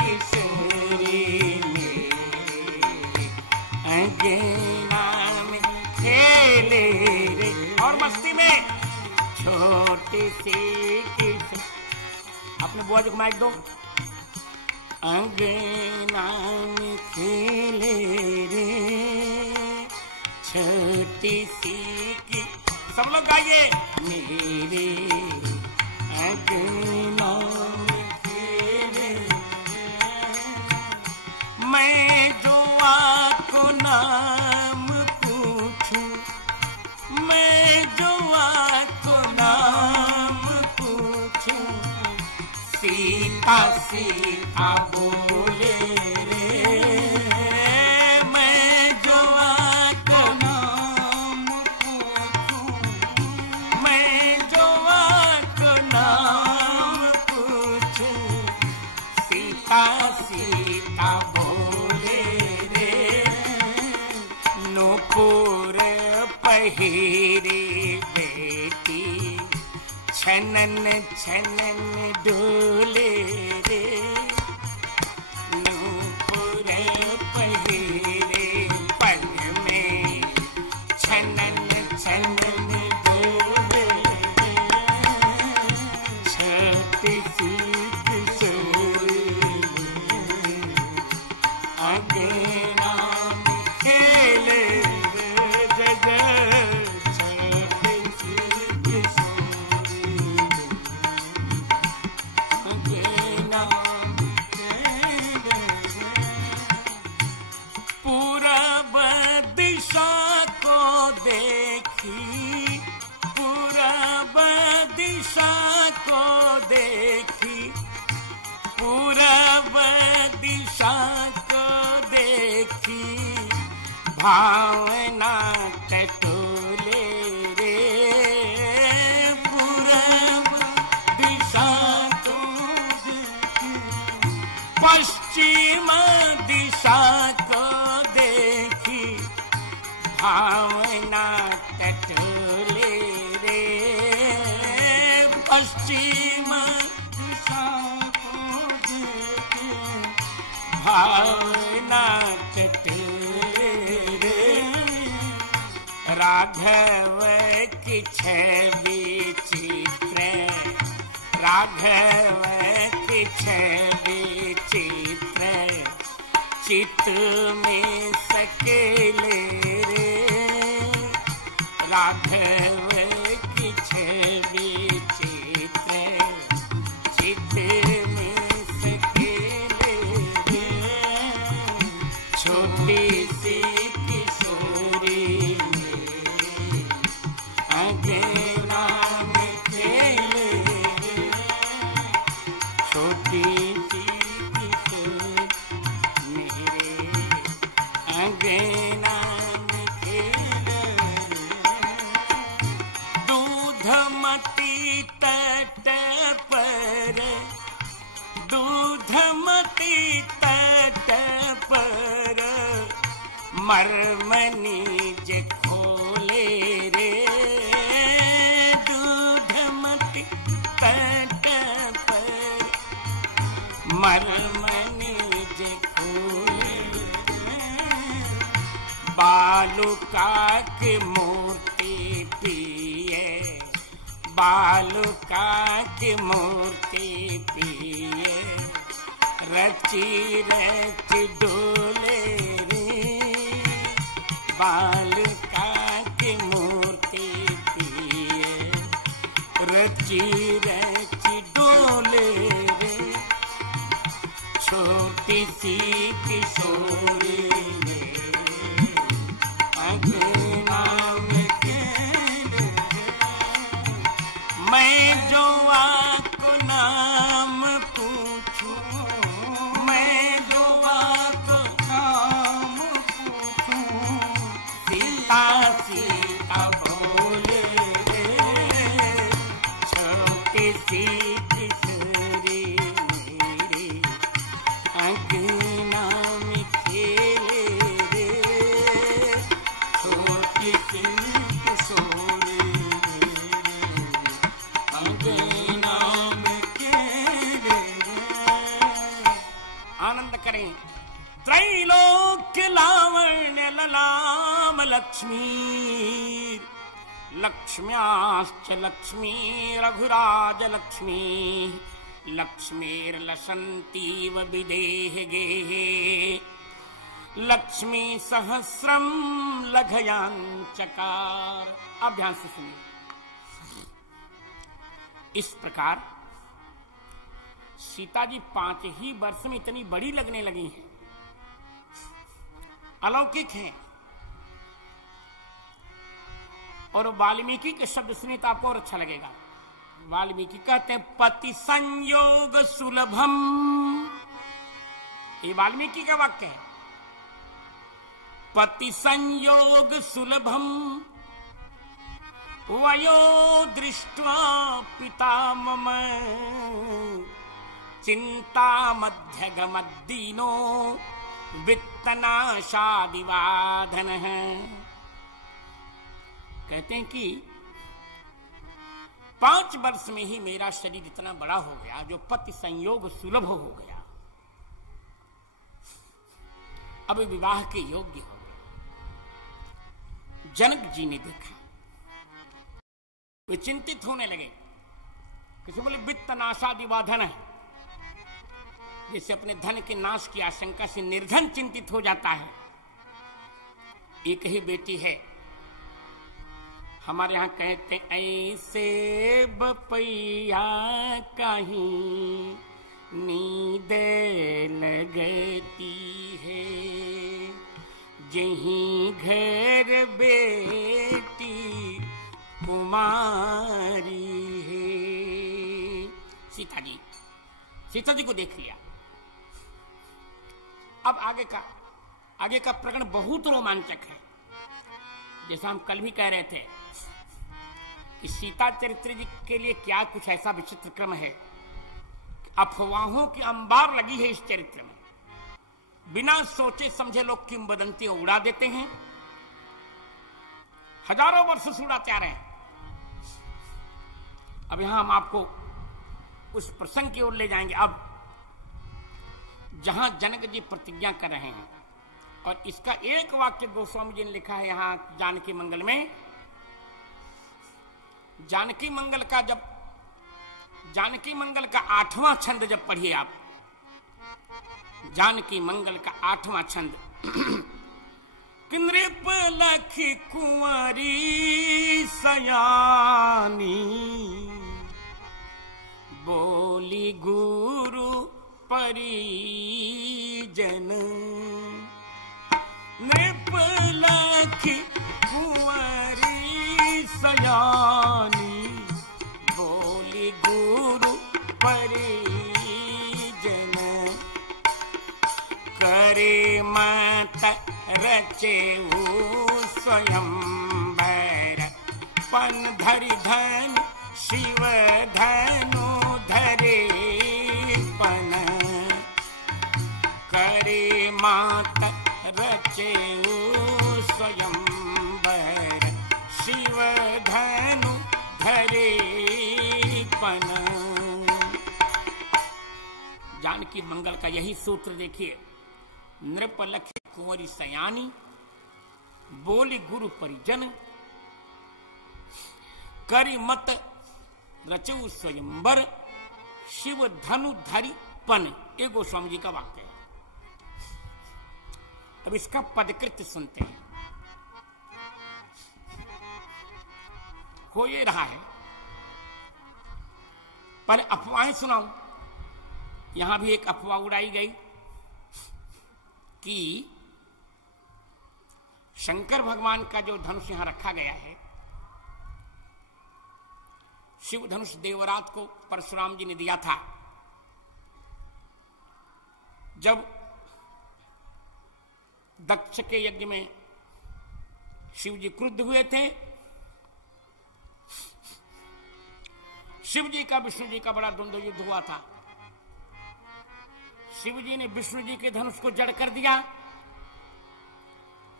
किशोरी मेरी अंगना में खेले रे और मस्ती में छोटी सी किशोरी अपने बुआ जी को माइक दो अंगना में खेले रे छोटी सी की सब लोग गाइए मेरे अंगना में खेले मैं जो आपको नाम पूछूं मैं जो आपको नाम पूछूं सीता सीता बोले रे मैं जो आपको नाम पूछूं मैं जो आपको नाम पूछूं सीता सीता बोले रे नूपुर पहिरी बेटी छनन छनन डोले रे नूपुर पहिरे पग में छनन छनन डोले रे छोटी सी किशोरी अंगना में खेले रे छोटी सी किशोरी पूरब दिशा को देखी पूरब दिशा को देखी पूरब दिशा को देखी भावना टटोले रे पूरब दिशा को देखी पश्चिम दिशा को देखी भावना टटोले रे पश्चिम दिशा को देखी भावना टटोले रे राघव की छवि चित्र राघव की छवि चित्र चित में सकेले रे राघव की छवि चित्र चित में सकेले रे छोटी सी किशोरी मेरी अंगना में खेले रे छोटी सी किशोरी मेरे अंगना में खेले दूधमती तट पर दूधमती तट पर मरमनी जे खोले रे दूधमती तट पर मरमनी जे खोले बालुका की मूर्ति पिए बालुका की मूर्ति पिए रची रची डोले रे बालुका की मूर्ति रची रची डोले रे छोटी सी किशोरी रे अंगना में खेले रे मैं जो आपको नाम पूछूं मैं जो आपको नाम पूछूं सीता सीता बोले रे छोटी सी किशोरी मेरे अंगना में खेले रे छोटी सी किशोरी अंगना में खेले रे। आनंद करें। त्रैलोक्य लावण्य ललाम लक्ष्मी लक्ष्म्याश्च लक्ष्मी रघुराज लक्ष्मी लक्ष्मीर्लसन्तीव विदेहे लक्ष्मी सहस्रम लघयांचकार। अब ध्यान से सुनिए। इस प्रकार सीता जी 5 ही वर्ष में इतनी बड़ी लगने लगी हैं, अलौकिक हैं। और वाल्मीकि के शब्द सुनिए तो आपको और अच्छा लगेगा। वाल्मीकि कहते हैं पति संयोग सुलभम, ये वाल्मीकि का वाक्य है। पति संयोग सुलभम वयो दृष्ट्वा पिता मम चिंता मध्यगमद्दीनो वित्तनाशादिवाधन है। कहते हैं कि 5 वर्ष में ही मेरा शरीर इतना बड़ा हो गया जो पति संयोग सुलभ हो गया, अब विवाह के योग्य हो गया। जनक जी ने देखा, वे चिंतित होने लगे। किसी बोले वित्तनाशादिवाधन है, जिससे अपने धन के नाश की आशंका से निर्धन चिंतित हो जाता है। एक ही बेटी है, हमारे यहां कहते ऐसे बपैया कहीं नींद लगती है, जहीं घर बेटी कुमारी है। सीता जी को देख लिया। अब आगे का प्रकरण बहुत रोमांचक है। जैसा हम कल भी कह रहे थे कि सीता चरित्र जी के लिए क्या कुछ ऐसा विचित्र क्रम है कि अफवाहों की अंबार लगी है इस चरित्र में। बिना सोचे समझे लोग किंवदंती उड़ा देते हैं, हजारों वर्ष से उड़ाते आ रहे हैं। अब यहां हम आपको उस प्रसंग की ओर ले जाएंगे। अब जहां जनक जी प्रतिज्ञा कर रहे हैं, और इसका एक वाक्य गोस्वामी जी ने लिखा है यहां जानकी मंगल में। जानकी मंगल का 8वां छंद जब पढ़िए आप, जानकी मंगल का 8वां छंद कि नृप लखी कुंवरी सयानी बोली गुरु परिजन, नृप लखी कुंवरी सयानी बोली गुरु परिजन, करे मत रचे स्वयंवर पन धरि धन शिव धनु धरे पन, करे मात रचे स्वयंवर शिव धनु धरे पन। जानकी मंगल का यही सूत्र देखिए। नृप लखी कुंवरी सयानी बोली गुरु परिजन, करी मत रचु स्वयंवर शिव धनु धरि पन। ये गोस्वामी जी का वाक्य है। अब इसका पदकृत्य सुनते हैं। हो ये रहा है पर अफवाहें सुनाऊं। यहां भी एक अफवाह उड़ाई गई कि शंकर भगवान का जो धनुष यहां रखा गया है, शिव धनुष देवरात को परशुराम जी ने दिया था। जब दक्ष के यज्ञ में शिव जी क्रुद्ध हुए थे, शिव जी का विष्णु जी का बड़ा द्वंद्व युद्ध हुआ था। शिव जी ने विष्णु जी के धनुष को जड़ कर दिया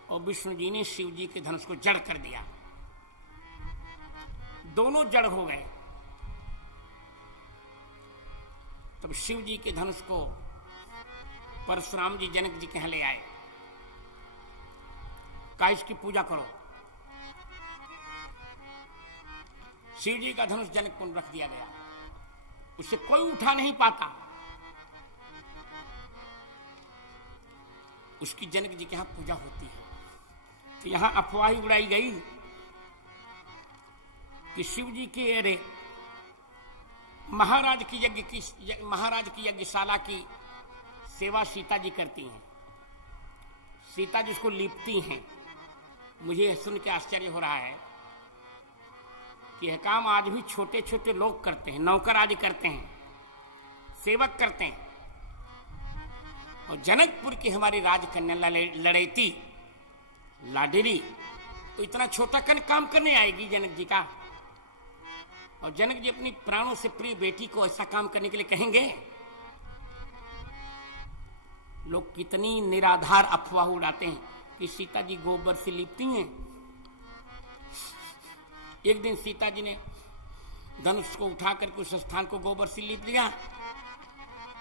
और विष्णु जी ने शिव जी के धनुष को जड़ कर दिया। दोनों जड़ हो गए। तब शिव जी के धनुष को परशुराम जी जनक जी के यहां ले आए, कहा इसकी पूजा करो। शिव जी का धनुष जनकपुर रख दिया गया, उसे कोई उठा नहीं पाता। उसकी जनक जी के यहां पूजा होती है। तो यहां अफवाह उड़ाई गई कि शिव जी के अरे महाराज की यज्ञशाला की सेवा सीता जी करती हैं। सीता जी उसको लिपती हैं। मुझे सुन के आश्चर्य हो रहा है कि यह काम आज भी छोटे छोटे लोग करते हैं, नौकर आदि करते हैं, सेवक करते हैं। और जनकपुर की हमारी राजकन्या लड़ेती लाडली तो इतना छोटा काम करने आएगी जनक जी का। और जनक जी अपनी प्राणों से प्रिय बेटी को ऐसा काम करने के लिए कहेंगे? लोग कितनी निराधार अफवाह उड़ाते हैं कि सीता जी गोबर से लिपती हैं। एक दिन सीता जी ने धनुष को उठाकर उस स्थान को गोबर से लीप दिया।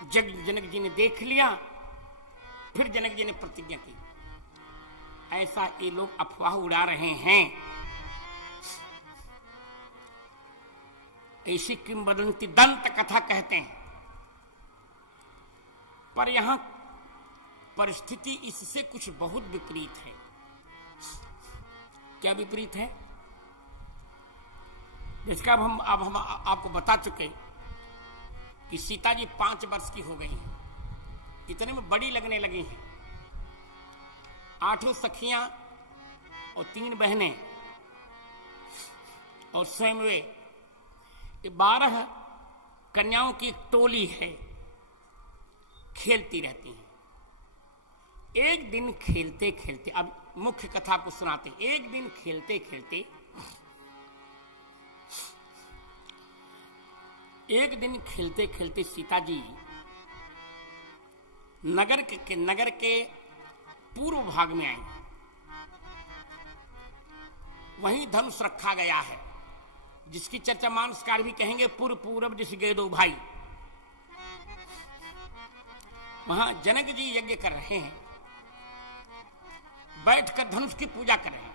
जनक जी ने देख लिया, फिर जनक जी ने प्रतिज्ञा की। ऐसा ये लोग अफवाह उड़ा रहे हैं। ऐसी किंवदंती दंत कथा कहते हैं। पर यहां परिस्थिति इससे कुछ बहुत विपरीत है। क्या विपरीत है? जिसका अब हम आपको बता चुके कि सीता जी 5 वर्ष की हो गई हैं, इतने में बड़ी लगने लगी हैं। 8 सखियां और 3 बहनें और स्वयं वे 12 कन्याओं की एक टोली है, खेलती रहती हैं। एक दिन खेलते खेलते, अब मुख्य कथा को सुनाते, एक दिन खेलते खेलते सीता जी नगर के पूर्व भाग में आई। वहीं धनुष रखा गया है, जिसकी चर्चा मानसकार भी कहेंगे पूर्व जिस गए दो भाई। वहां जनक जी यज्ञ कर रहे हैं, बैठकर धनुष की पूजा कर रहे हैं।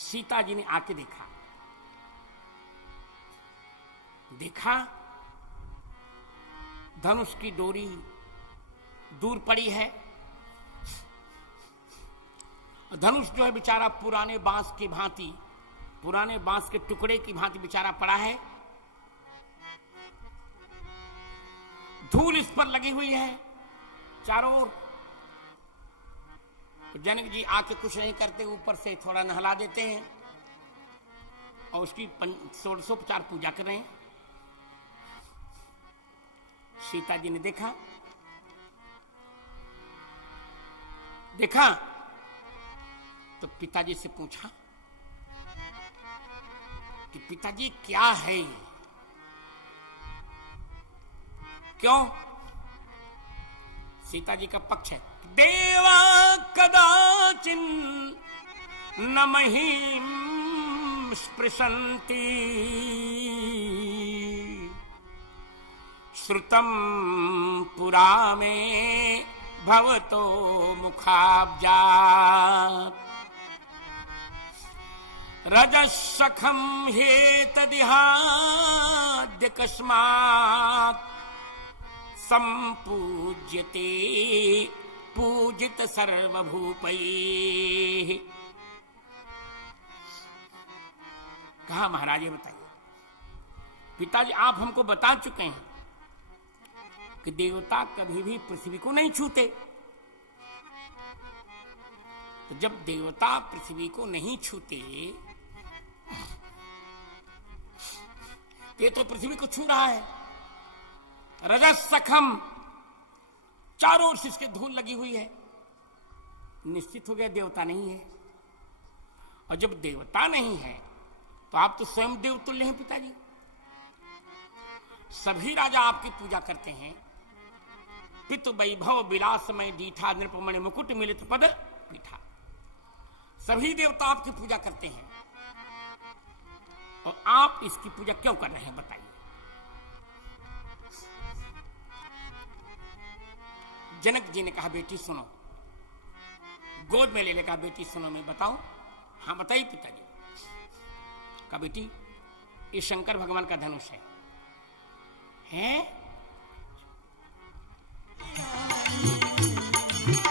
सीता जी ने आके देखा धनुष की डोरी दूर पड़ी है। धनुष जो है बेचारा पुराने बांस के टुकड़े की भांति बेचारा पड़ा है। धूल इस पर लगी हुई है चारों ओर। जनक जी आके कुछ नहीं करते, ऊपर से थोड़ा नहला देते हैं और उसकी 16उपचार पूजा कर रहे हैं। सीता जी ने देखा तो पिताजी से पूछा कि पिताजी क्या है ये? क्यों? सीता जी का पक्ष है, देवा कदाचिन न महीम स्पृशन्ति श्रुतम पुरा में भवतो मुखाब्जात् रजसखम हेतदिहाद्य कस्मात् संपूज्यते पूजित सर्वभूपैः। कहा महाराज ये बताइए, पिताजी आप हमको बता चुके हैं कि देवता कभी भी पृथ्वी को नहीं छूते। तो जब देवता पृथ्वी को नहीं छूते ये तो पृथ्वी को छू रहा है। रजस सखम चारों ओर से इसके धूल लगी हुई है, निश्चित हो गया देवता नहीं है। और जब देवता नहीं है तो आप तो स्वयं देव तुल्य हैं पिताजी। सभी राजा आपकी पूजा करते हैं। पितु वैभव विलासमय डीठा नृपमणि मुकुट मिलित पद पीठा। सभी देवता आपकी पूजा करते हैं और आप इसकी पूजा क्यों कर रहे हैं बताइए। जनक जी ने कहा बेटी सुनो, गोद में ले लेकर बेटी सुनो मैं बताऊं। हाँ बताइए पिताजी। कहा बेटी ये शंकर भगवान का धनुष है,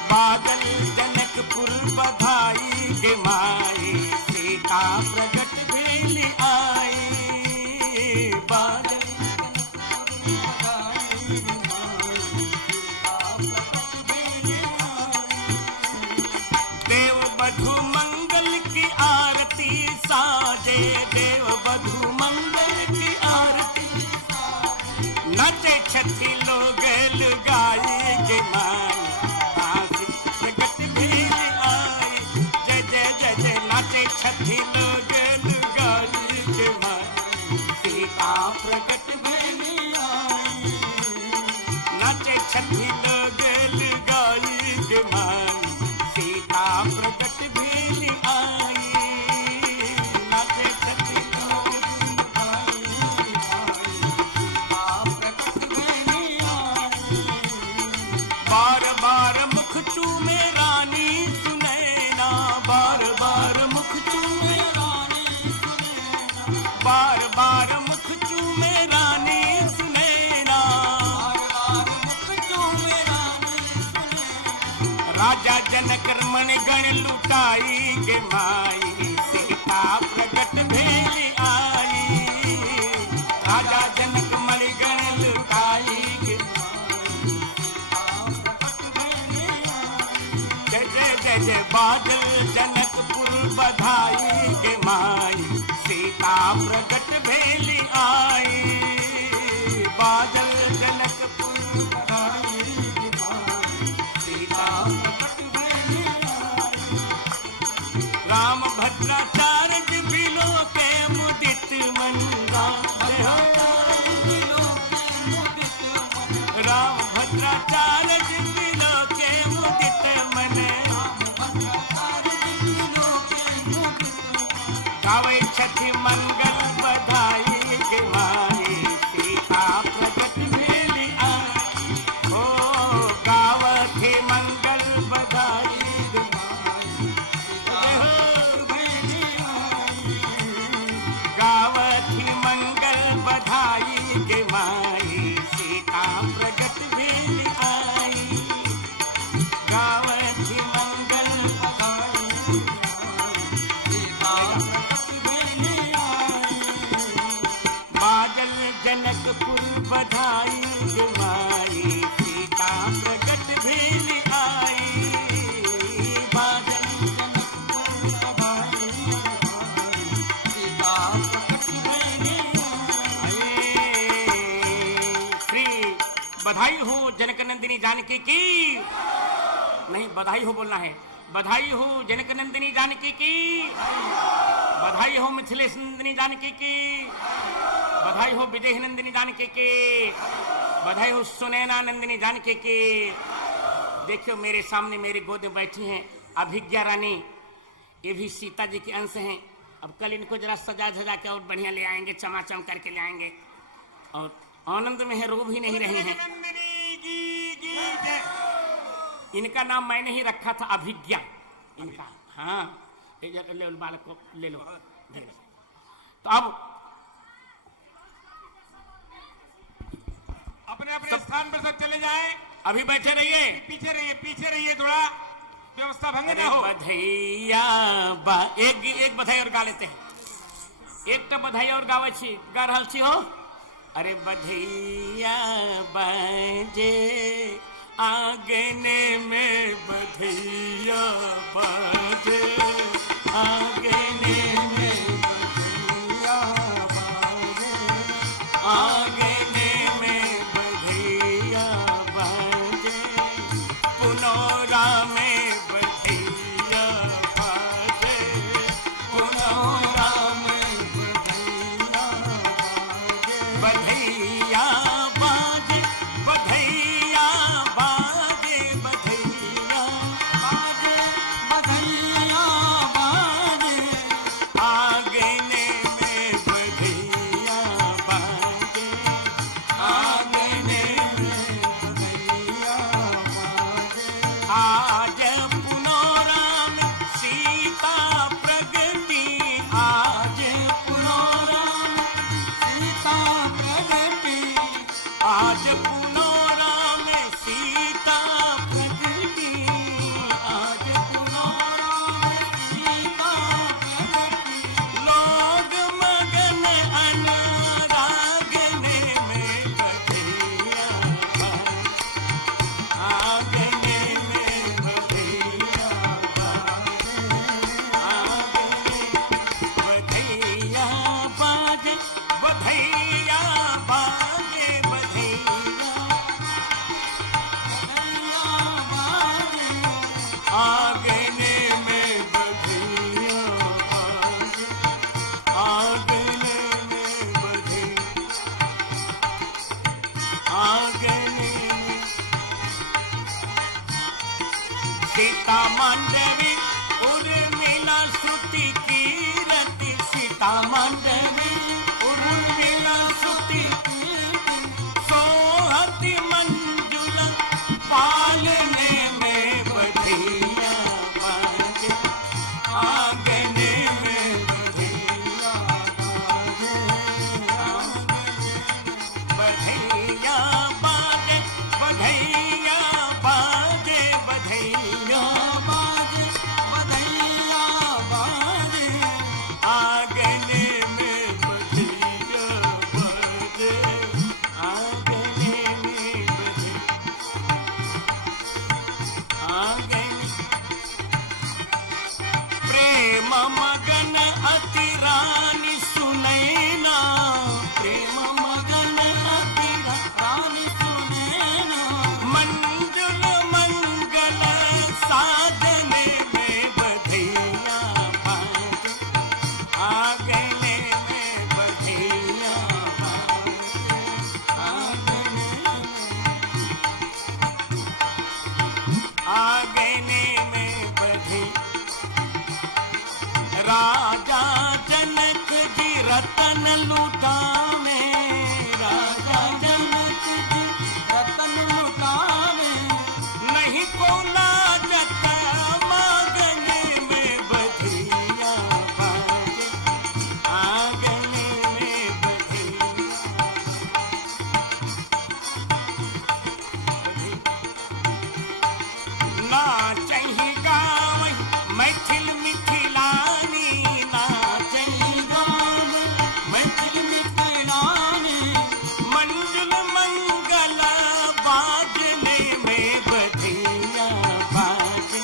बादल जनकपुर बधाई गे माई, सीता प्रगट भेली आई। बादल देव बधू मंगल की आरती साजे, देव बधू मंगल की आरती नचे छठी लोग लुगाई गे माई, प्रगट भेल आई। जय जय जय जय नाचे छठी लोग लुगाई गे माई, सीता प्रगट भेल आई। नाचे छठी लोग लुगाई गे माई, सीता प्रगट भेल आई। नाचे छठी लोग बार बार मुख चूमे रानी सुनैना, बार बार मुख चूमे रानी सुनैना, बार बार मुख चूमे रानी सुनैना, बार बार मुख चूमे रानी सुनैना। राजा जनक रमण गण लुटाई गे माई, सीता प्रगट भेली आई। राजा जनक मणिगण लुटाई गे जय बादल जनकपुर बधाई गे माई, सीता प्रगट भेली आई। बादल जनकपुर बधाई गे माई, सीता प्रगट भेली आई। राम भद्राचार्य बिलो के मुदित मन, राम भद्राचार्य बिलो के मुदित मन, गावे छठी मंगल बधाई गे माई, सीता प्रगट भेली आई। ओ गावथे मंगल बधाई गे माई, गावथी मंगल बधाई गे माई, सीता प्रगट भेली आई। गावथी मंगल बधाई बादल जनकपुर बधाई गे माई, सीता प्रगट भेली आई। बादल जनकपुर बधाई सीता प्रगट भेली आई। श्री बधाई हो जनक नंदिनी जानकी की, नहीं बधाई हो बोलना है। बधाई हो जनक नंदिनी जानकी की, बधाई हो मिथिलेश नंदिनी जानकी की, बधाई हो विदेह नंदिनी जानकी की, बधाई हो सुनैना नंदिनी जानकी की। देखियो मेरे सामने मेरी गोद में बैठी हैं अभिज्ञा रानी, ये भी सीता जी के अंश हैं। अब कल इनको जरा सजा धजा के और बढ़िया ले आएंगे, चमाचम करके ले आएंगे और आनंद में है, रो भी नहीं रहे हैं। इनका नाम मैंने ही रखा था अभिज्ञा इनका। हाँ ले लो बालक को ले लो। तो अब अपने अपने स्थान पर सब चले जाएं। अभी बैठे रहिए, पीछे रहिए थोड़ा, व्यवस्था भंग ना हो। बधैया एक बधाई और गा लेते हैं। एक तो बधाई और गावे छी गा रहल छी हो। अरे बधैया बाजे आंगने में बधैया बाजे आंगने में बधैया बाजे आंगने में बधैया बाजे पुनौरा में बधैया बाजे पुनौरा में बधैया बधैया बाजे बधैया बाजे बधैया बाजे बधैया बाजे आंगने में बधैया बाजे आंगने में बधैया बाजे आज पुनौरा में सीता प्रगति आज पुनौरा में सीता प्रगति आज पुनौरा में सीता प्रगति आज पुनौरा में सीता प्रगति लोग मगन अनुरागने में बधैया आंगने में बधैया बधैया बाजे बधैया बाजे बधैया बाजे आंगने में बधैया बाजे आंगने में बधैया आंगने में सीता मांडवी उर्मिला श्रुति कीरति सीता मांडवी उर्मिला श्रुति सोहति मंजुल पालने में बधैया बाजे आंगने में बधैया बाजे बधैया बाजे बधैया बाजे बधैया बाजे बधैया बाजे आंगने में बधैया बाजे आंगने में बधैया आंगने प्रेम मगन अति रानी सुनैना प्रेम मगन अति रानी सुनैना मंजुल मंगल साधने में बधैया बाजे आंगने में बधैया बाजे आंगने में बधैया राजा जनक जी रतन लुटावे राजा जनक जी रतन लुटावे नहीं को लाजत मांगने में बधैया बाजे आंगने में बधैया नाचहि गावहि मैथिल मिथिलानी नाचहि गावहि मैथिल मिथिलानी मंजुल मंगल बाजने में बधैया बाजे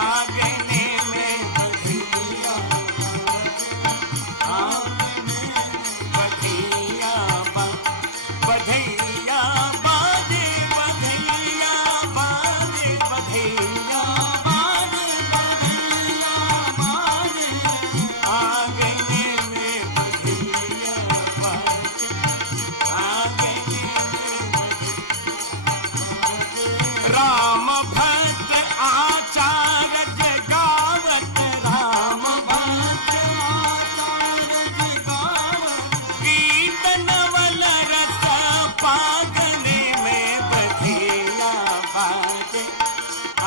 आंगने में बधैया आंगने में बधैया बधैया बाजे बधैया बाजे बधैया बाजे बधैया बाजे आंगने में बधैया बाजे आंगने में राम भक्त आचार्य जगावत राम भक्त आचार्य जगावत गीत नवल रस पागने में बधैया बाजे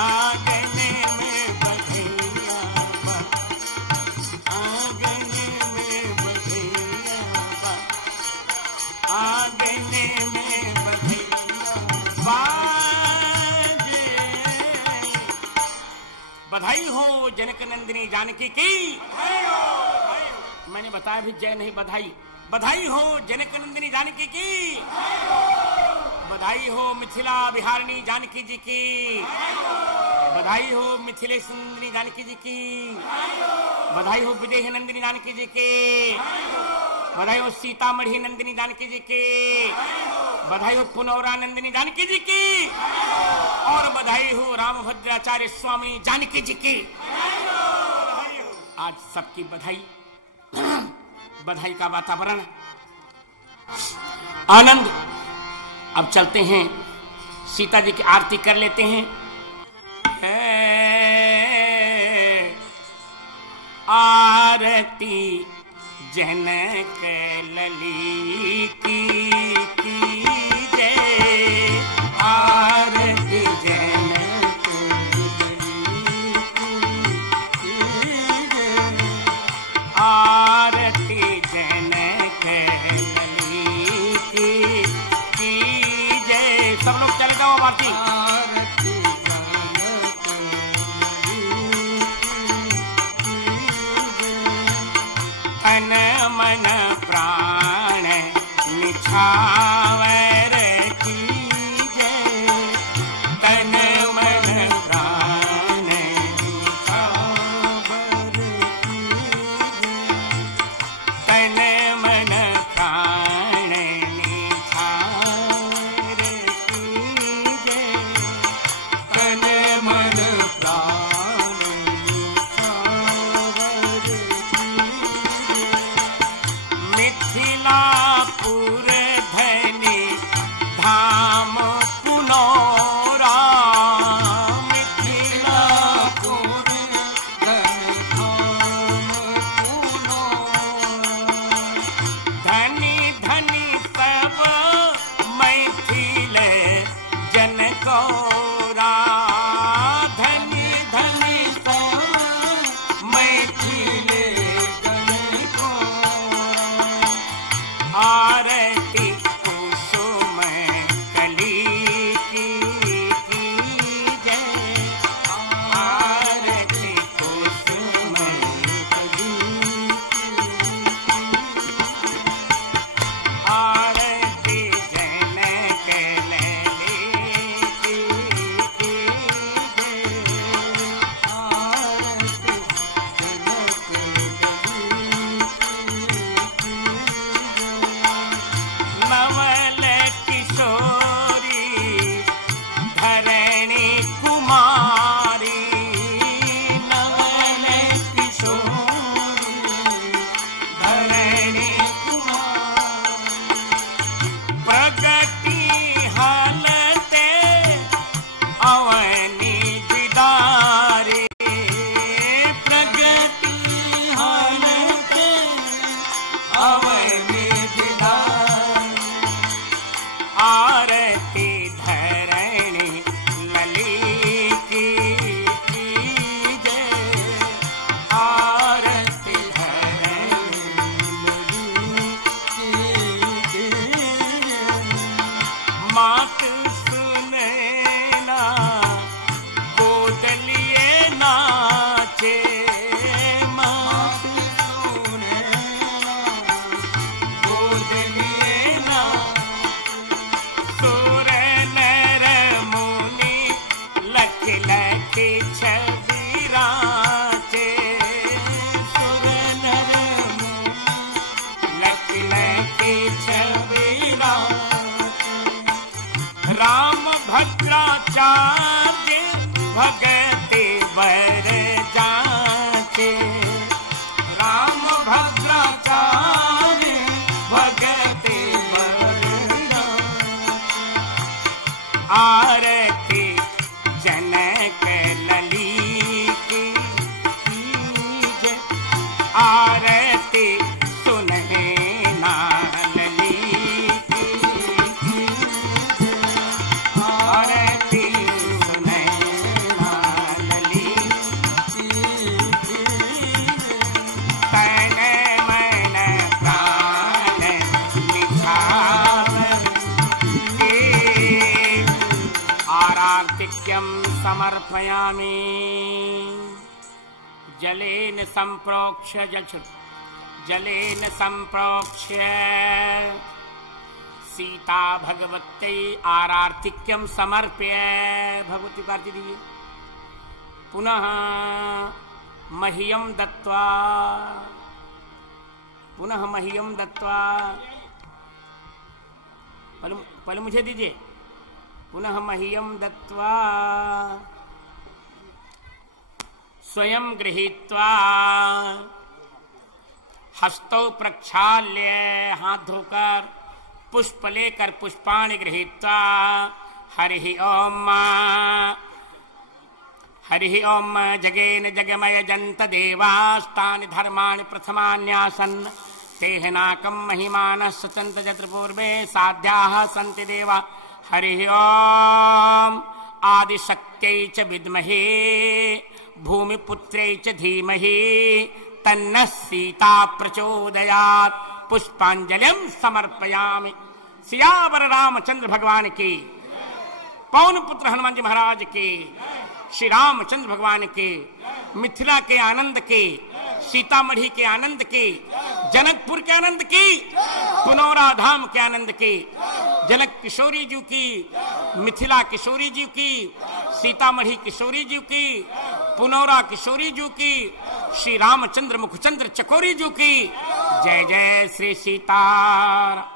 आंगने में बधैया बाजे आंगने में बधैया बाजे आंगने में बधैया बाजे। बधाई हो जनक नंदिनी जानकी की। मैंने बताया भी जय नहीं बधाई। बधाई हो जनक नंदिनी जानकी की, बधाई हो मिथिला बिहारिणी जानकी जी की, बधाई हो मिथिलेश नंदिनी जानकी जी की, बधाई हो विदेह नंदिनी जानकी जी की, बधाई हो सीतामढ़ी नंदिनी जानकी जी की, बधाई हो पुनौरा नंदिनी जानकी जी की, और बधाई हो रामभद्राचार्य स्वामी जानकी जी की। आज सबकी बधाई, बधाई का वातावरण, आनंद। अब चलते हैं सीता जी की आरती कर लेते हैं। आरती जनक लली की जय, आरती जनक लली की जय, आरती जनक लली की जय। सब लोग चले जाओ आरती। आरती जनक तन मन प्राण निछावर की जय, तन मन प्राण निछावर की जय, तन मन प्राण निछावर की जय, तन मन प्राण निछावर की जय। मिथिलापुर धनी धाम पुनौरा, मिथिलापुर धनी धाम पुनौरा, धनी धनी सब मैथिल जन गौरा, धनी धनी सब मैथिल जन गौरा। आरती कुसुम कली की जय, आरती कुसुम कली की, आरती जनक लली की जय, आरती जनक नवल किशोरी धरणी कुमारी, नवल किशोरी धरणी कुमारी, प्रगति हालते अवनी बिदारी, प्रगति हालते अवनी बिदारी। आरती धरणी लली की जय, आरती धरणी लली की जय। मात सुनैना गोद लिए नाचे, मात सुनैना गोद लिए नाचे, सुर नर मुनि लख लख छवि राचे, सुर नर मुनि लख लख छवि राचे। राम भद्राचार्य भगति बर जाचे, राम भद्राचार्य भगति बर जाचे। आरती जनक लली की जय, आरती सुनैना लली की जय, आरती सुनैना लली की जय। तन मन प्राण निछावर की, आरार्तिक्यं समर्पयामि। जलेन संप्रोक्ष्य जल जलेन संप्रोक्ष्य सीता भगवत्यै आरार्तिक्यम समर्प्य। भगवती को आरती दीजिए। पुनः मह्यम दत्वा, पुनः मह्यम दत्वा, पहले मुझे दीजिए। पुनः मह्यम दत्वा स्वयं गृहीत्वा हस्तौ प्रक्षाल्य, हाथ धोकर पुष्प लेकर पुष्पाणि गृहीत्वा हरि ओम हरि ओम जगेन जगमय जंत देवास्तानि धर्माणि प्रथमान्यासन् तेह नाकं महिमानः सचन्त यत्र पूर्वे साध्याः सन्ति देवा। हरि ओम आदिशक्त्यै च विद्महे भूमिपुत्र्यै च धीमहि तन्नः सीता प्रचोदयात्। पुष्पांजलिं समर्पयामि। सियावर रामचंद्र भगवान की, पवन पुत्र हनुमान जी महाराज की, श्री रामचंद्र भगवान की, मिथिला के आनंद की, सीतामढ़ी के आनंद की, जनकपुर के आनंद की, पुनौरा धाम के आनंद की, जनक किशोरी जी की, मिथिला किशोरी जी की, सीतामढ़ी किशोरी जी की, पुनौरा किशोरी जी की, श्री रामचंद्र मुखचंद्र चकोरी जी की। जय जय श्री सीताराम।